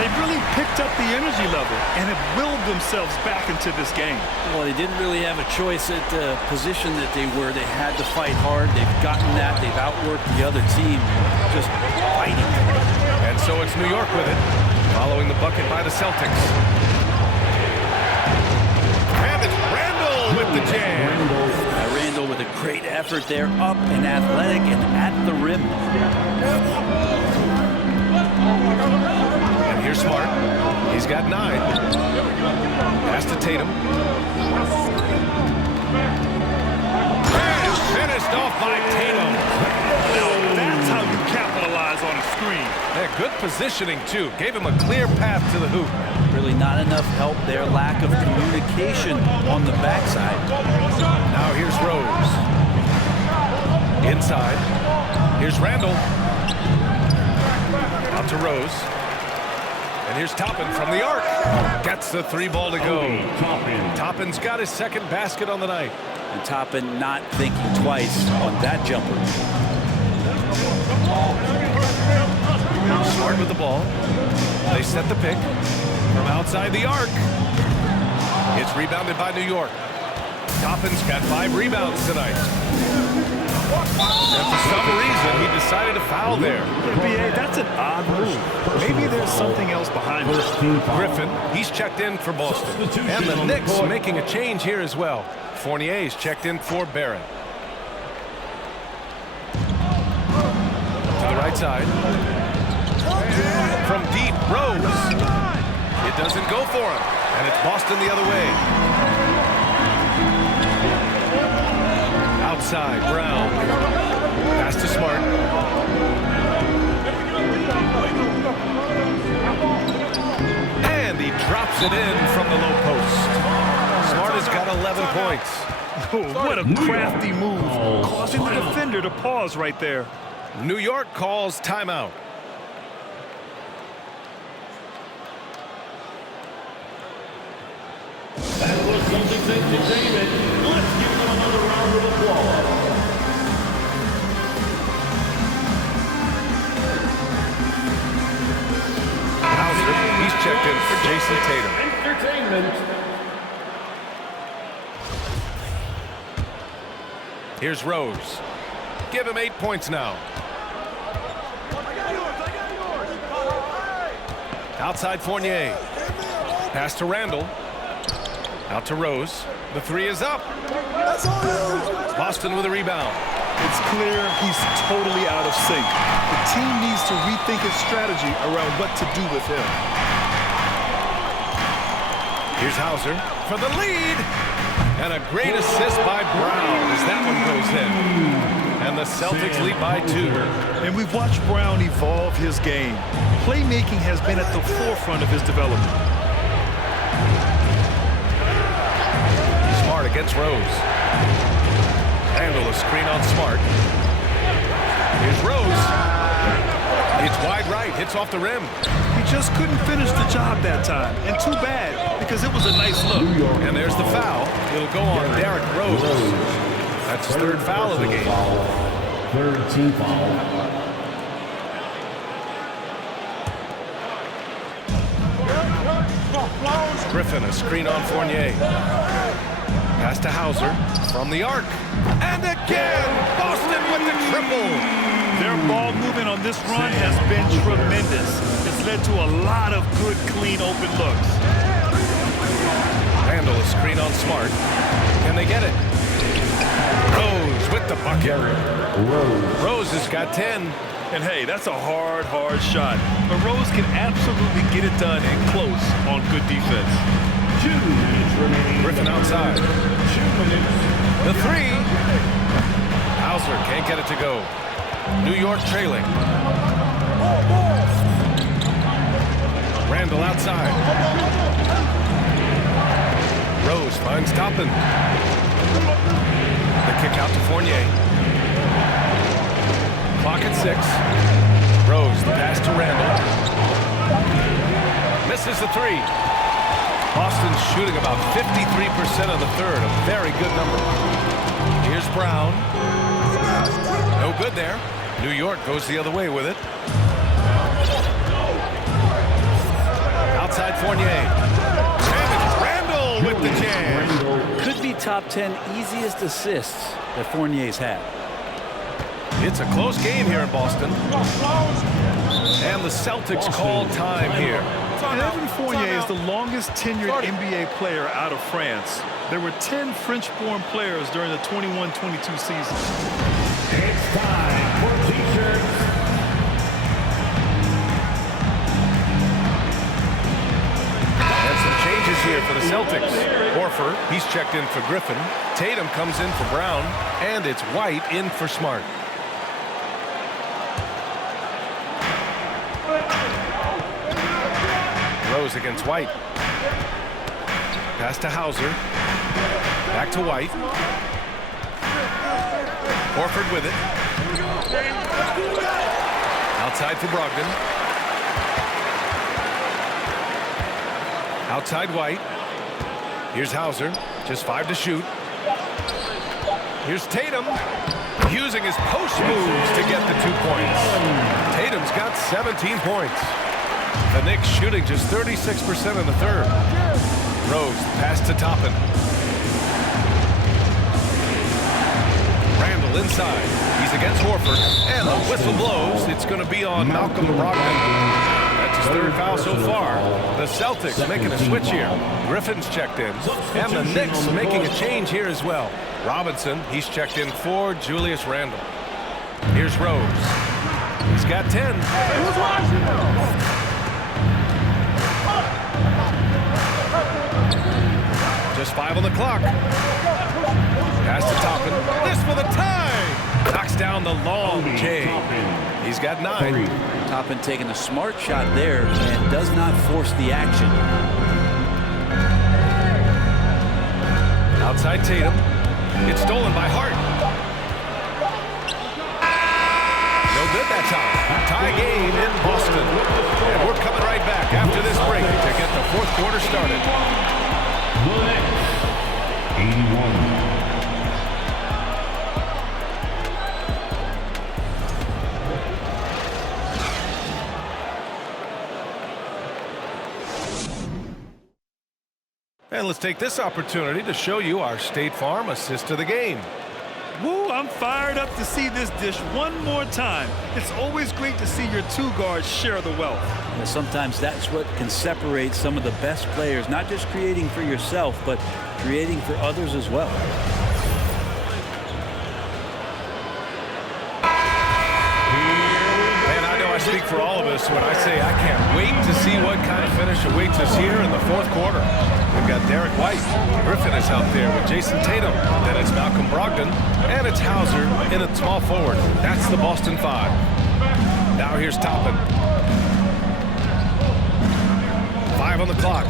They really picked up the energy level and have willed themselves back into this game. Well, they didn't really have a choice at the position that they were. They had to fight hard. They've gotten that. They've outworked the other team, just fighting. And so it's New York with it, following the bucket by the Celtics. And it's Randall with the jam. Randall with a great effort there, up and athletic and at the rim. And here's Smart. He's got 9. Pass to Tatum. And finished off by Tatum. Now that's how you capitalize on a screen. Yeah, good positioning, too. Gave him a clear path to the hoop. Really not enough help there. Lack of communication on the backside. Now here's Rose. Inside. Here's Randall. Out to Rose. And here's Toppin from the arc. Gets the 3 ball to go. Toppin's got his 2nd basket on the night. And Toppin not thinking twice on that jumper. Smart with the ball. They set the pick from outside the arc. It's rebounded by New York. Toppin's got 5 rebounds tonight. And for some reason, he decided to foul there. NBA, that's an odd move. Maybe there's something else behind it. Griffin, he's checked in for Boston. And the Knicks making a change here as well. Fournier's checked in for Barrett. To the right side. From deep, Rose. It doesn't go for him. And it's Boston the other way. Outside, Brown. Pass to Smart. And he drops it in from the low post. Smart has got 11 points. Oh, what a crafty move, causing the defender to pause right there. New York calls timeout. That was Celtics entertainment. Let's give them another round of applause. Hauser, he's checked in for Jason Tatum. Entertainment. Here's Rose. Give him 8 points now. Outside Fournier. Pass to Randall. Out to Rose. The 3 is up. Boston with a rebound. It's clear he's totally out of sync. The team needs to rethink its strategy around what to do with him. Here's Hauser for the lead. And a great assist by Brown as that one goes in. And the Celtics lead by 2. And we've watched Brown evolve his game. Playmaking has been at the forefront of his development. Smart against Rose. Handle a screen on Smart. Here's Rose. It's wide right, hits off the rim. He just couldn't finish the job that time. And too bad, because it was a nice look. And there's the foul. It'll go on Derrick Rose. That's his 3rd foul of the game. 3rd team foul. Griffin, a screen on Fournier. Pass to Hauser from the arc. And again, Boston with the triple. Their ball movement on this run has been tremendous. It's led to a lot of good, clean, open looks. Randall is screen on Smart. Can they get it? Rose with the bucket. Rose has got 10. And hey, that's a hard shot. But Rose can absolutely get it done and close on good defense. 2 minutes remaining. Griffin outside. 2 minutes. The three. Hauser can't get it to go. New York trailing. Randall outside. Rose finds Toppin. The kick out to Fournier. Clock at 6. Rose, the pass to Randall. Misses the three. Boston shooting about 53% of the third, a very good number. Here's Brown. No good there. New York goes the other way with it. Outside Fournier. And Randall with the jam. Could be top 10 easiest assists that Fournier's had. It's a close game here in Boston. And the Celtics call time here. And Evan Fournier is the longest tenured NBA player out of France. There were 10 French-born players during the 21-22 season. It's time for T-shirts. And some changes here for the Celtics. Horford, he's checked in for Griffin. Tatum comes in for Brown. And it's White in for Smart. Rose against White. Pass to Hauser. Back to White. Horford with it. Outside for Brogdon. Outside White. Here's Hauser. Just 5 to shoot. Here's Tatum. Using his post moves to get the 2 points. Tatum's got 17 points. The Knicks shooting just 36% in the third. Rose, pass to Toppin. Randall inside. He's against Horford. And the whistle blows. It's going to be on Malcolm Brogdon. That's his 3rd foul so far. The Celtics making a switch here. Griffin's checked in. And the Knicks making a change here as well. Robinson, he's checked in for Julius Randle. Here's Rose. He's got 10. Just 5 on the clock. Pass to Toppin. This for the tie. Knocks down the long J. He's got 9. Toppin taking a smart shot there and does not force the action. Outside Tatum. It's stolen by Hart. No good that time. Tie game in Boston. And we're coming right back after this break to get the 4th quarter started. The Knicks, 81. And let's take this opportunity to show you our State Farm assist to the game. Woo, I'm fired up to see this dish one more time. It's always great to see your 2 guards share the wealth. And sometimes that's what can separate some of the best players, not just creating for yourself, but creating for others as well. And I know I speak for all of us when I say I can't wait to see what kind of finish awaits us here in the 4th quarter. We've got Derek White. Griffin is out there with Jason Tatum. Then it's Malcolm Brogdon. And it's Hauser in at small forward. That's the Boston 5. Now here's Toppin. 5 on the clock.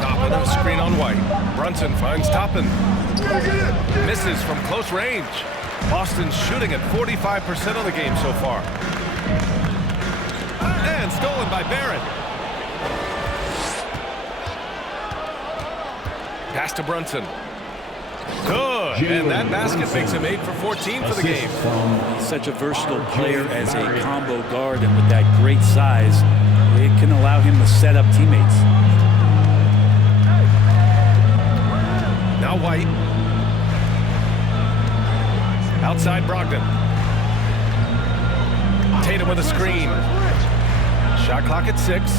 Toppin on screen on White. Brunson finds Toppin. Misses from close range. Boston shooting at 45% of the game so far. And stolen by Barrett. Pass to Brunson. Good. And that basket makes him 8 for 14 for the game. He's such a versatile player as a combo guard, and with that great size, it can allow him to set up teammates. Now White. Outside Brogdon. Tatum with a screen. Shot clock at 6.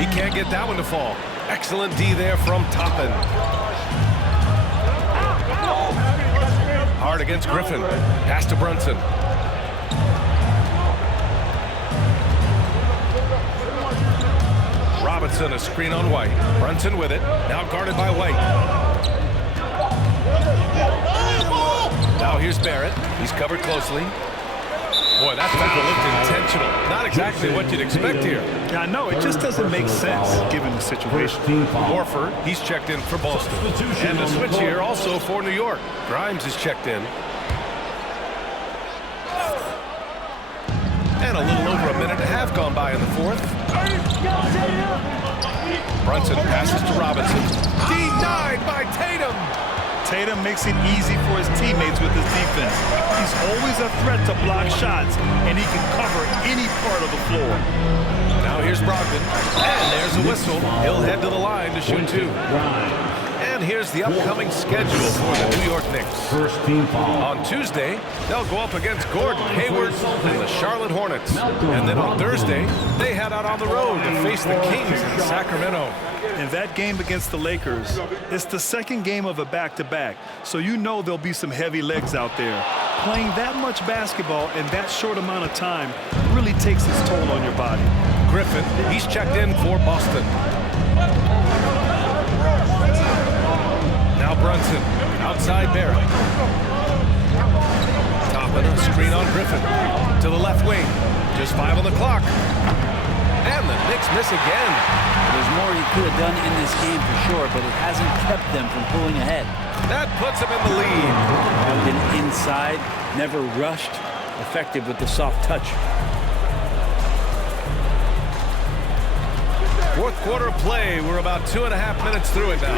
He can't get that one to fall. Excellent D there from Toppin. Hard against Griffin. Pass to Brunson. Robinson, a screen on White. Brunson with it. Now guarded by White. Now here's Barrett. He's covered closely. Boy, that foul looked intentional. Not exactly what you'd expect here. Yeah, I know. It just doesn't make sense given the situation. Horford, he's checked in for Boston. And the switch here also for New York. Grimes is checked in. And a little over a minute and a half gone by in the fourth. Brunson passes to Robinson. Denied by Tatum. Tatum makes it easy for his teammates with his defense. He's always a threat to block shots, and he can cover any part of the floor. Now here's Brogdon, and there's a whistle. He'll head to the line to shoot 2. And here's the upcoming schedule for the New York Knicks. First team foul. On Tuesday, they'll go up against Gordon Hayward and the Charlotte Hornets. And then on Thursday, they head out on the road to face the Kings in Sacramento. In that game against the Lakers, it's the second game of a back-to-back, so you know there'll be some heavy legs out there. Playing that much basketball in that short amount of time really takes its toll on your body. Griffin, he's checked in for Boston. Now Brunson, outside Barrett. Toppin, a screen on Griffin. To the left wing, just 5 on the clock. And the Knicks miss again. There's more he could have done in this game for sure, but it hasn't kept them from pulling ahead. That puts them in the lead. Brogdon inside, never rushed, effective with the soft touch. Fourth quarter of play. We're about 2.5 minutes through it now.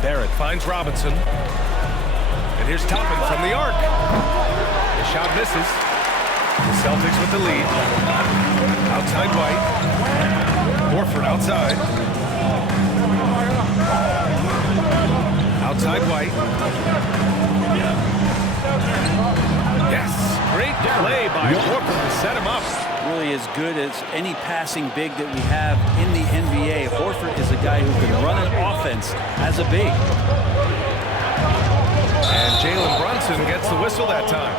Barrett finds Robinson. And here's Toppin from the arc. The shot misses. The Celtics with the lead. Outside White. Horford outside. Outside White. Yes, great play by Horford to set him up. Really as good as any passing big that we have in the NBA. Horford is a guy who can run an offense as a big. And Jalen Brunson gets the whistle that time.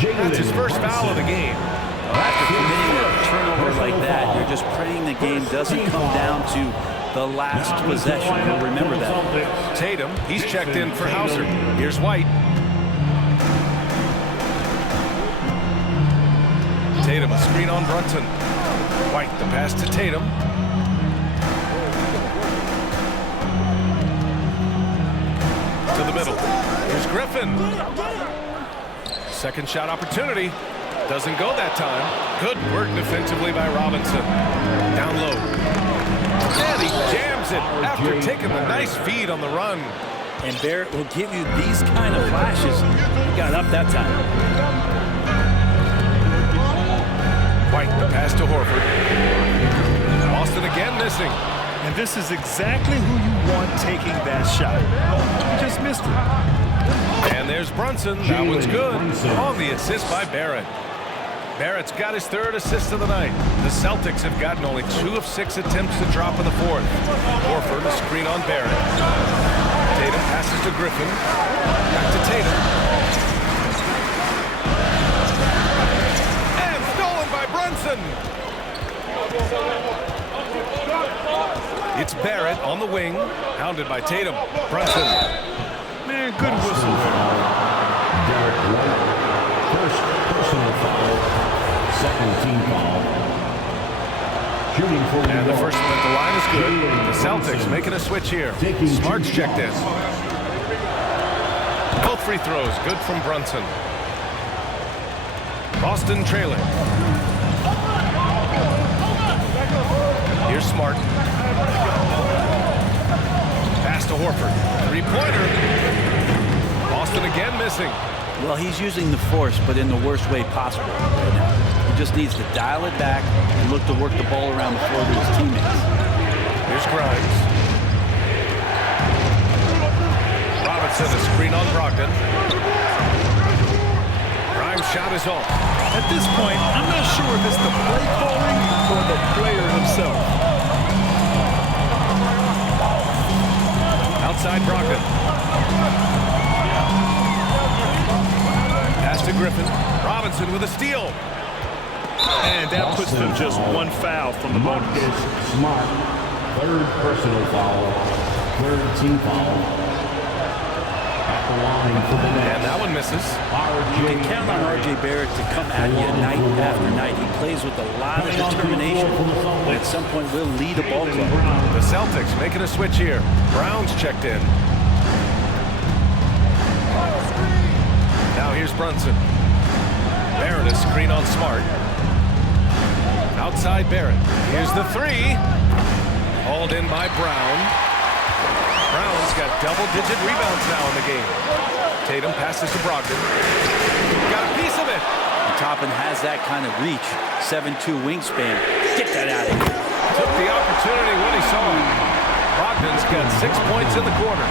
That's his first foul of the game. After committing a turnover like that, you're just praying the game doesn't come down to the last possession. You'll remember that. Tatum, he's checked in for Hauser. Here's White. Tatum, a screen on Brunson. White, the pass to Tatum. To the middle. Here's Griffin. Second shot opportunity. Doesn't go that time. Good work defensively by Robinson. Down low. And he jams it after taking the nice feed on the run. And Barrett will give you these kind of flashes. He got up that time. White, the pass to Horford. Boston again missing. And this is exactly who you want taking that shot. He just missed it. And there's Brunson. That one's good. On the assist by Barrett. Barrett's got his third assist of the night. The Celtics have gotten only 2 of 6 attempts to drop in the fourth. Horford, a screen on Barrett. Tatum passes to Griffin. Back to Tatum. And stolen by Brunson. It's Barrett on the wing, hounded by Tatum. Brunson. Man, good whistle there. Derek White, first personal foul, second team foul. Shooting for And the first one at the line is good. The Celtics making a switch here. Smart's checked in. Both free throws good from Brunson. Boston trailing. Here's Smart. Pass to Horford. Three-pointer. Boston again missing. Well, he's using the force, but in the worst way possible right now. He just needs to dial it back and look to work the ball around the floor to his teammates. Here's Grimes. Robinson, a screen on Brogdon. Grimes' shot is off. At this point, I'm not sure if it's the play calling or the player himself. Outside Brogdon. Pass to Griffin. Robinson with a steal. And that puts them just one foul from the bonus. Smart, third personal foul, third team foul. At the line for the Nets. And that one misses. You can count on R.J. Barrett to come at you night after night. He plays with a lot of determination, but at some point will lead a ball club. The Celtics making a switch here. Brown's checked in. Now here's Brunson. Barrett is screen on Smart. Outside Barrett. Here's the three. Hauled in by Brown. Brown's got double-digit rebounds now in the game. Tatum passes to Brogdon. Got a piece of it. Toppin has that kind of reach. 7'2" wingspan. Get that out of here. Took the opportunity when he saw it. Brogdon's got 6 points in the quarter.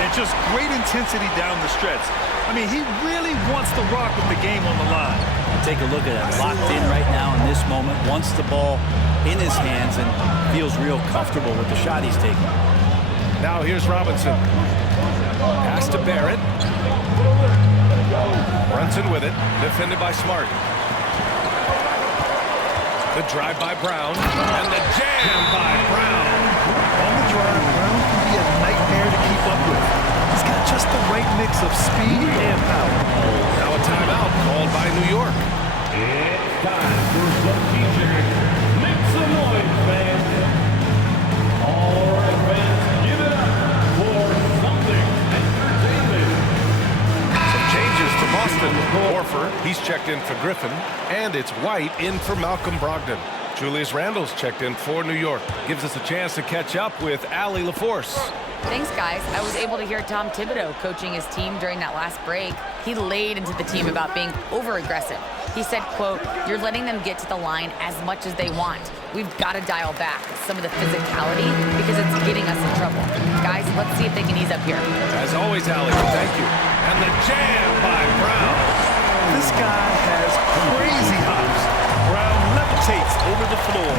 And just great intensity down the stretch. I mean, he really wants to rock with the game on the line. Take a look at him. Locked in right now in this moment. Wants the ball in his hands and feels real comfortable with the shot he's taking. Now here's Robinson. Pass to Barrett. Brunson with it. Defended by Smart. The drive by Brown. And the jam by Brown. On the drive, Brown can be a nightmare to keep up with. He's got just the right mix of speed and power. Now a timeout called by New York. It's time for some teaching. Make some noise, fans. All right, fans, give it up for something entertainment. Some changes to Boston. Horford, he's checked in for Griffin. And it's White in for Malcolm Brogdon. Julius Randle's checked in for New York. Gives us a chance to catch up with Allie LaForce. Thanks, guys. I was able to hear Tom Thibodeau coaching his team during that last break. He laid into the team about being over-aggressive. He said, quote, "You're letting them get to the line as much as they want. We've got to dial back some of the physicality because it's getting us in trouble. Guys, let's see if they can ease up here." As always, Allie, thank you. And the jam by Brown. This guy has crazy hops. Brown levitates over the floor.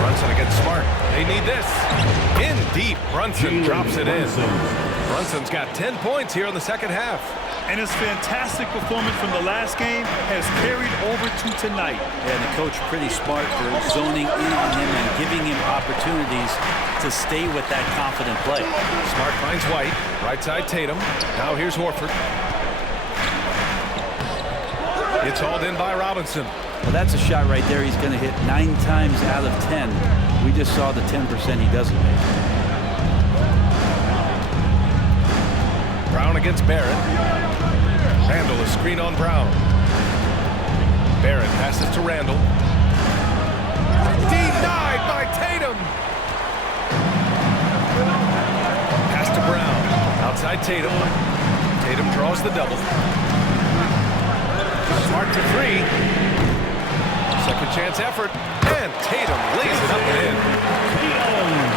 Brunson against Smart. They need this. In deep. Brunson drops it in. Brunson's got 10 points here in the second half. And his fantastic performance from the last game has carried over to tonight. And the coach pretty smart for zoning in on him and giving him opportunities to stay with that confident play. Smart finds White. Right side Tatum. Now here's Horford. It's hauled in by Robinson. Well, that's a shot right there he's going to hit 9 times out of 10. We just saw the 10% he doesn't make. Brown against Barrett. Randle is screen on Brown. Barrett passes to Randle. Denied by Tatum. Pass to Brown. Outside Tatum. Tatum draws the double. Smart to three. Second chance effort. And Tatum lays it up and in.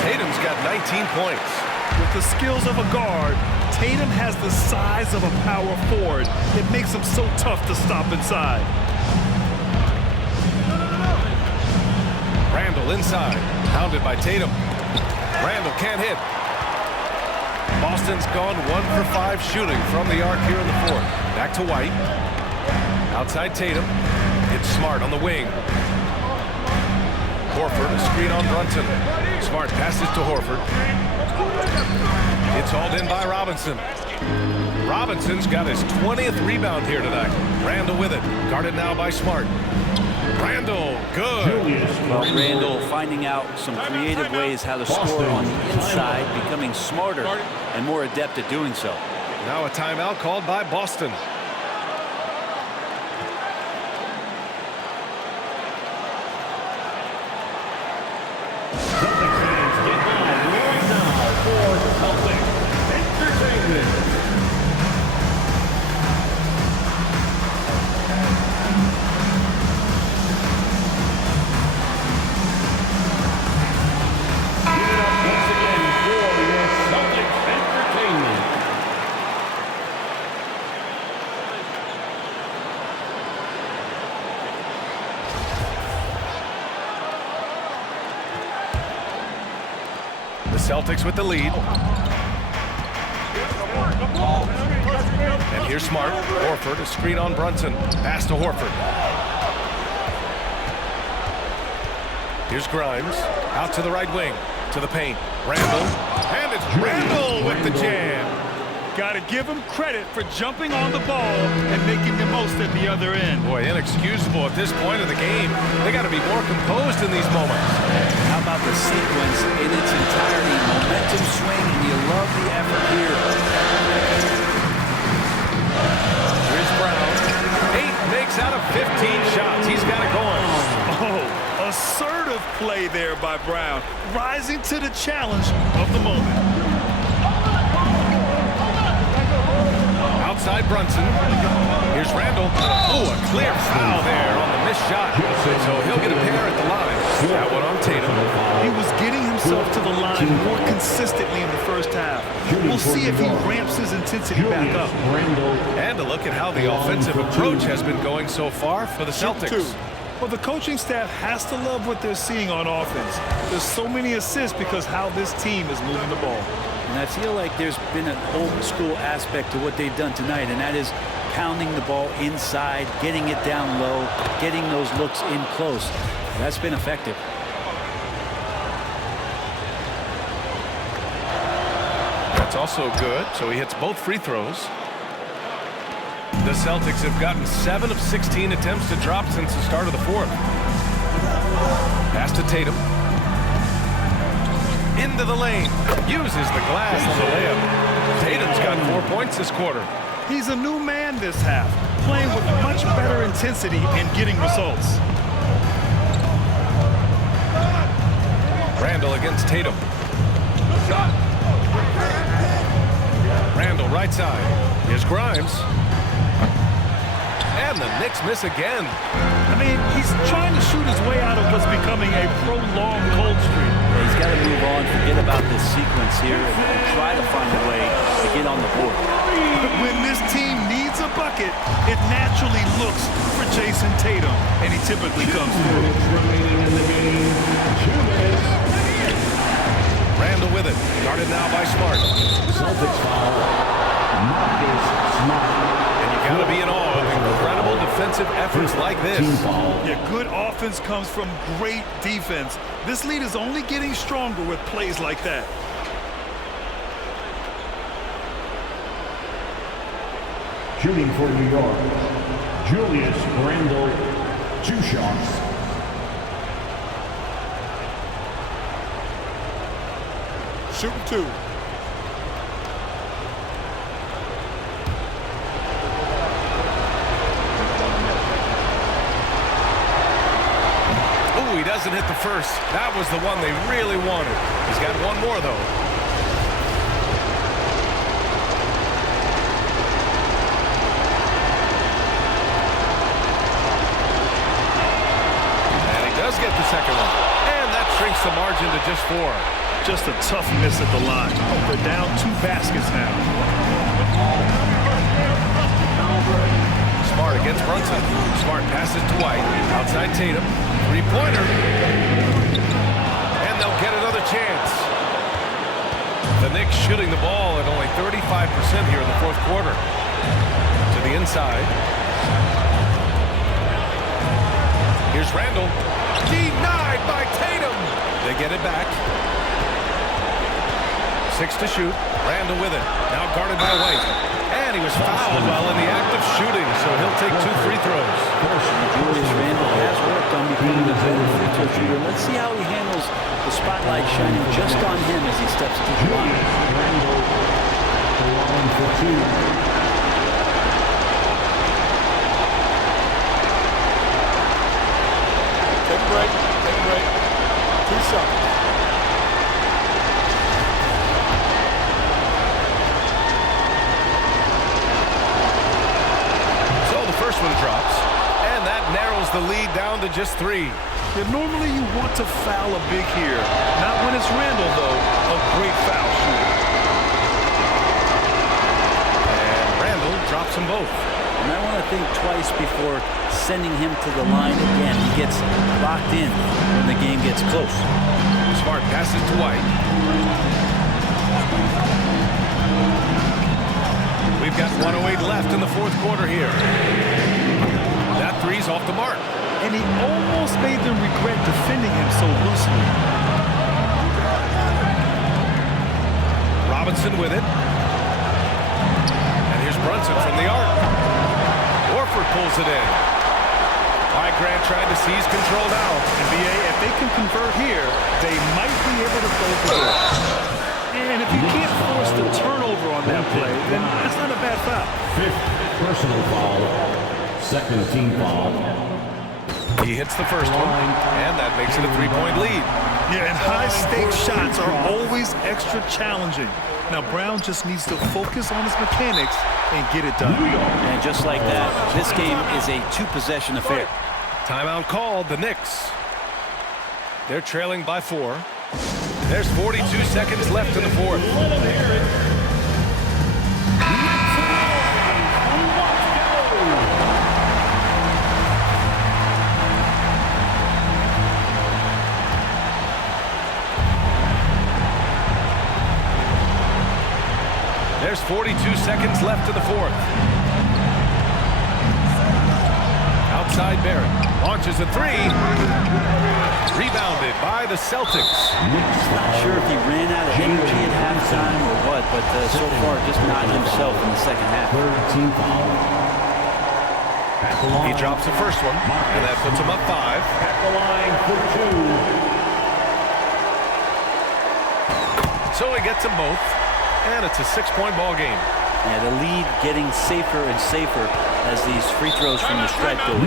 Tatum's got 19 points. With the skills of a guard, Tatum has the size of a power forward. It makes him so tough to stop inside. Randle inside. Pounded by Tatum. Randle can't hit. Boston's gone 1 for 5 shooting from the arc here in the fourth. Back to White. Outside Tatum. It's Smart on the wing. Horford, a screen on Brunson. Smart passes to Horford. It's hauled in by Robinson. Robinson's got his 20th rebound here tonight. Randle with it. Guarded now by Smart. Randle, good. Well, Randle finding out some creative ways how to score on the inside, becoming smarter and more adept at doing so. Now a timeout called by Boston. Celtics with the lead. And here's Smart. Horford, a screen on Brunson. Pass to Horford. Here's Grimes. Out to the right wing. To the paint. Randall. And it's Randall with the jam. Got to give him credit for jumping on the ball and making the most at the other end. Boy, inexcusable at this point of the game. They got to be more composed in these moments. How about the sequence in its entirety? Momentum swing, and you love the effort here. Here's Brown. 8 makes out of 15 shots. He's got it going. Oh, assertive play there by Brown, rising to the challenge of the moment. Outside Brunson. Here's Randall. Oh, a clear foul there on the missed shot. So he'll get a pair at the line. That one on Tatum. He was getting himself to the line more consistently in the first half. We'll see if he ramps his intensity back up. And a look at how the offensive approach has been going so far for the Celtics. Well, the coaching staff has to love what they're seeing on offense. There's so many assists because how this team is moving the ball. And I feel like there's been an old school aspect to what they've done tonight, and that is pounding the ball inside, getting it down low, getting those looks in close. That's been effective. That's also good. So he hits both free throws. The Celtics have gotten 7 of 16 attempts to drop since the start of the fourth. Pass to Tatum. Into the lane. Uses the glass on the layup. Tatum's got 4 points this quarter. He's a new man this half, playing with much better intensity and getting results. Randall against Tatum. Randall right side. Here's Grimes. And the Knicks miss again. I mean, he's trying to shoot his way out of what's becoming a prolonged cold streak. Yeah, he's got to move on, forget about this sequence here, and try to find a way to get on the board. When this team needs a bucket, it naturally looks for Jason Tatum, and he typically comes through. Randall with it. Guarded now by Smart. Celtics foul. Marcus Smart. Got to be in awe of incredible defensive efforts like this. Yeah, good offense comes from great defense. This lead is only getting stronger with plays like that. Shooting for New York, Julius Randle, 2 shots. Shooting 2. He doesn't hit the first. That was the one they really wanted. He's got one more, though. And he does get the second one. And that shrinks the margin to just 4. Just a tough miss at the line. They're down 2 baskets now. Smart against Brunson. Smart passes to White. Outside Tatum. 3-pointer. And they'll get another chance. The Knicks shooting the ball at only 35% here in the fourth quarter. To the inside. Here's Randall. Denied by Tatum. They get it back. 6 to shoot. Randall with it. Now guarded by White. And he was fouled while in the act of shooting, so he'll take 2 free throws. Julius Randle has worked on becoming a better free throw shooter. Let's see how he handles the spotlight shining just on him as he steps to the line. Randle, the line for 2. Take a break. 2 shots. First one drops, and that narrows the lead down to just 3. Yeah, normally you want to foul a big here. Not when it's Randall, though. A great foul shooter. And Randall drops them both. You might want to think twice before sending him to the line again. He gets locked in when the game gets close. Smart passes to White. We've got 1:08 left in the fourth quarter here. That three's off the mark. And he almost made them regret defending him so loosely. Robinson with it. And here's Brunson from the arc. Horford pulls it in. All right, Grant trying to seize control now. NBA, if they can convert here, they might be able to close the door. And if you can't force the turnover on that play, then that's not a bad foul. Fifth personal foul. Second team foul. He hits the first one, and that makes it a three-point lead. Yeah, and high-stakes shots are always extra challenging. Now, Brown just needs to focus on his mechanics and get it done. And just like that, this game is a two-possession affair. Timeout called, the Knicks. They're trailing by 4. There's 42 seconds left in the fourth. There's 42 seconds left in the fourth. Outside Barrett. Launches a three. Rebounded by the Celtics. Not sure if he ran out of energy at halftime or what, but so far just not himself in the second half. Team foul. He drops the first one, and that puts him up 5. At the line for 2. So he gets them both. And it's a 6-point ball game. Yeah, the lead getting safer and safer as these free throws from the stripe go in.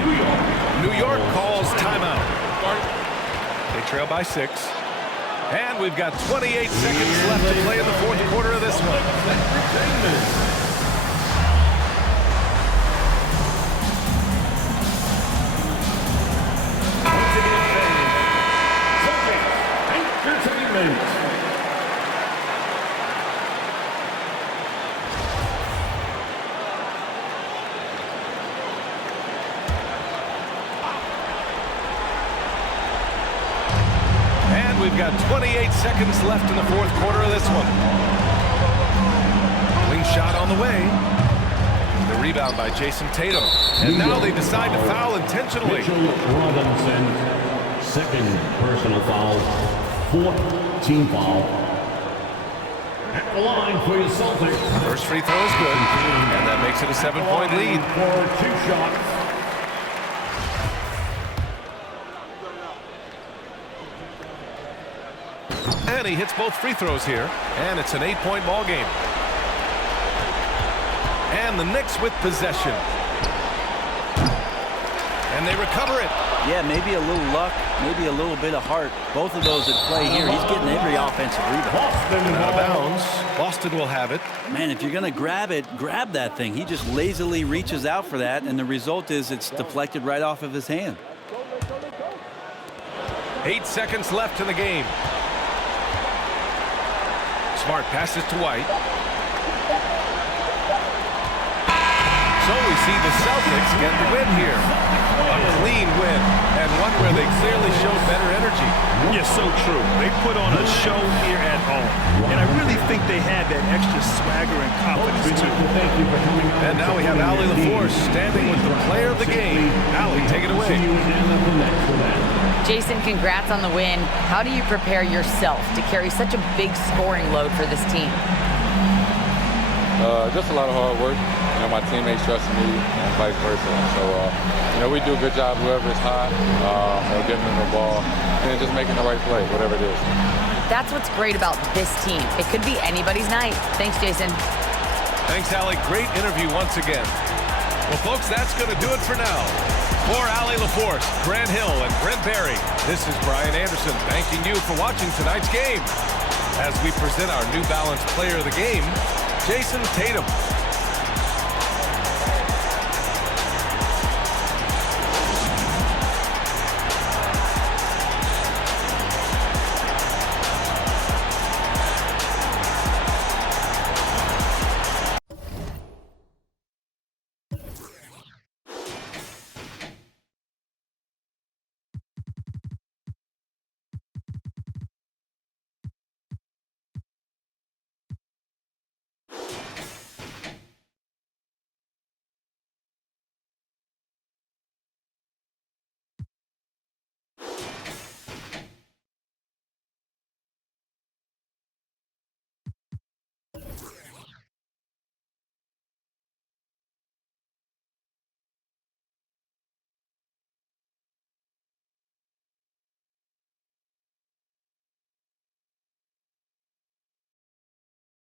New York calls timeout. They trail by 6. And we've got 28 seconds left to play in the fourth quarter of this one. Entertainment. We've got 28 seconds left in the fourth quarter of this one. Wing shot on the way. The rebound by Jason Tatum. And now they decide to foul intentionally. Mitchell Robinson, second personal foul, fourth team foul. At the line for your Celtics. First free throw is good. And that makes it a 7-point lead. For 2 shots. And he hits both free throws here. And it's an 8-point ball game. And the Knicks with possession. And they recover it. Yeah, maybe a little luck, maybe a little bit of heart. Both of those at play here. He's getting every offensive rebound. Out of bounds. Boston will have it. Man, if you're going to grab it, grab that thing. He just lazily reaches out for that, and the result is it's deflected right off of his hand. 8 seconds left in the game. Smart passes to White. So we see the Celtics get the win here. A clean win, and one where they clearly showed better energy. Yeah, so true. They put on a show here at home. And I really think they had that extra swagger and confidence, too. And now we have Allie LaForce standing with the player of the game. Allie, take it away. Jason, congrats on the win. How do you prepare yourself to carry such a big scoring load for this team? Just a lot of hard work. You know, my teammates trusting me and vice versa. So, you know, we do a good job whoever's hot, getting them the ball, and just making the right play, whatever it is. That's what's great about this team. It could be anybody's night. Thanks, Jason. Thanks, Allie. Great interview once again. Well, folks, that's going to do it for now. For Allie LaForce, Grant Hill, and Brent Barry, this is Brian Anderson thanking you for watching tonight's game. As we present our New Balance Player of the Game, Jason Tatum.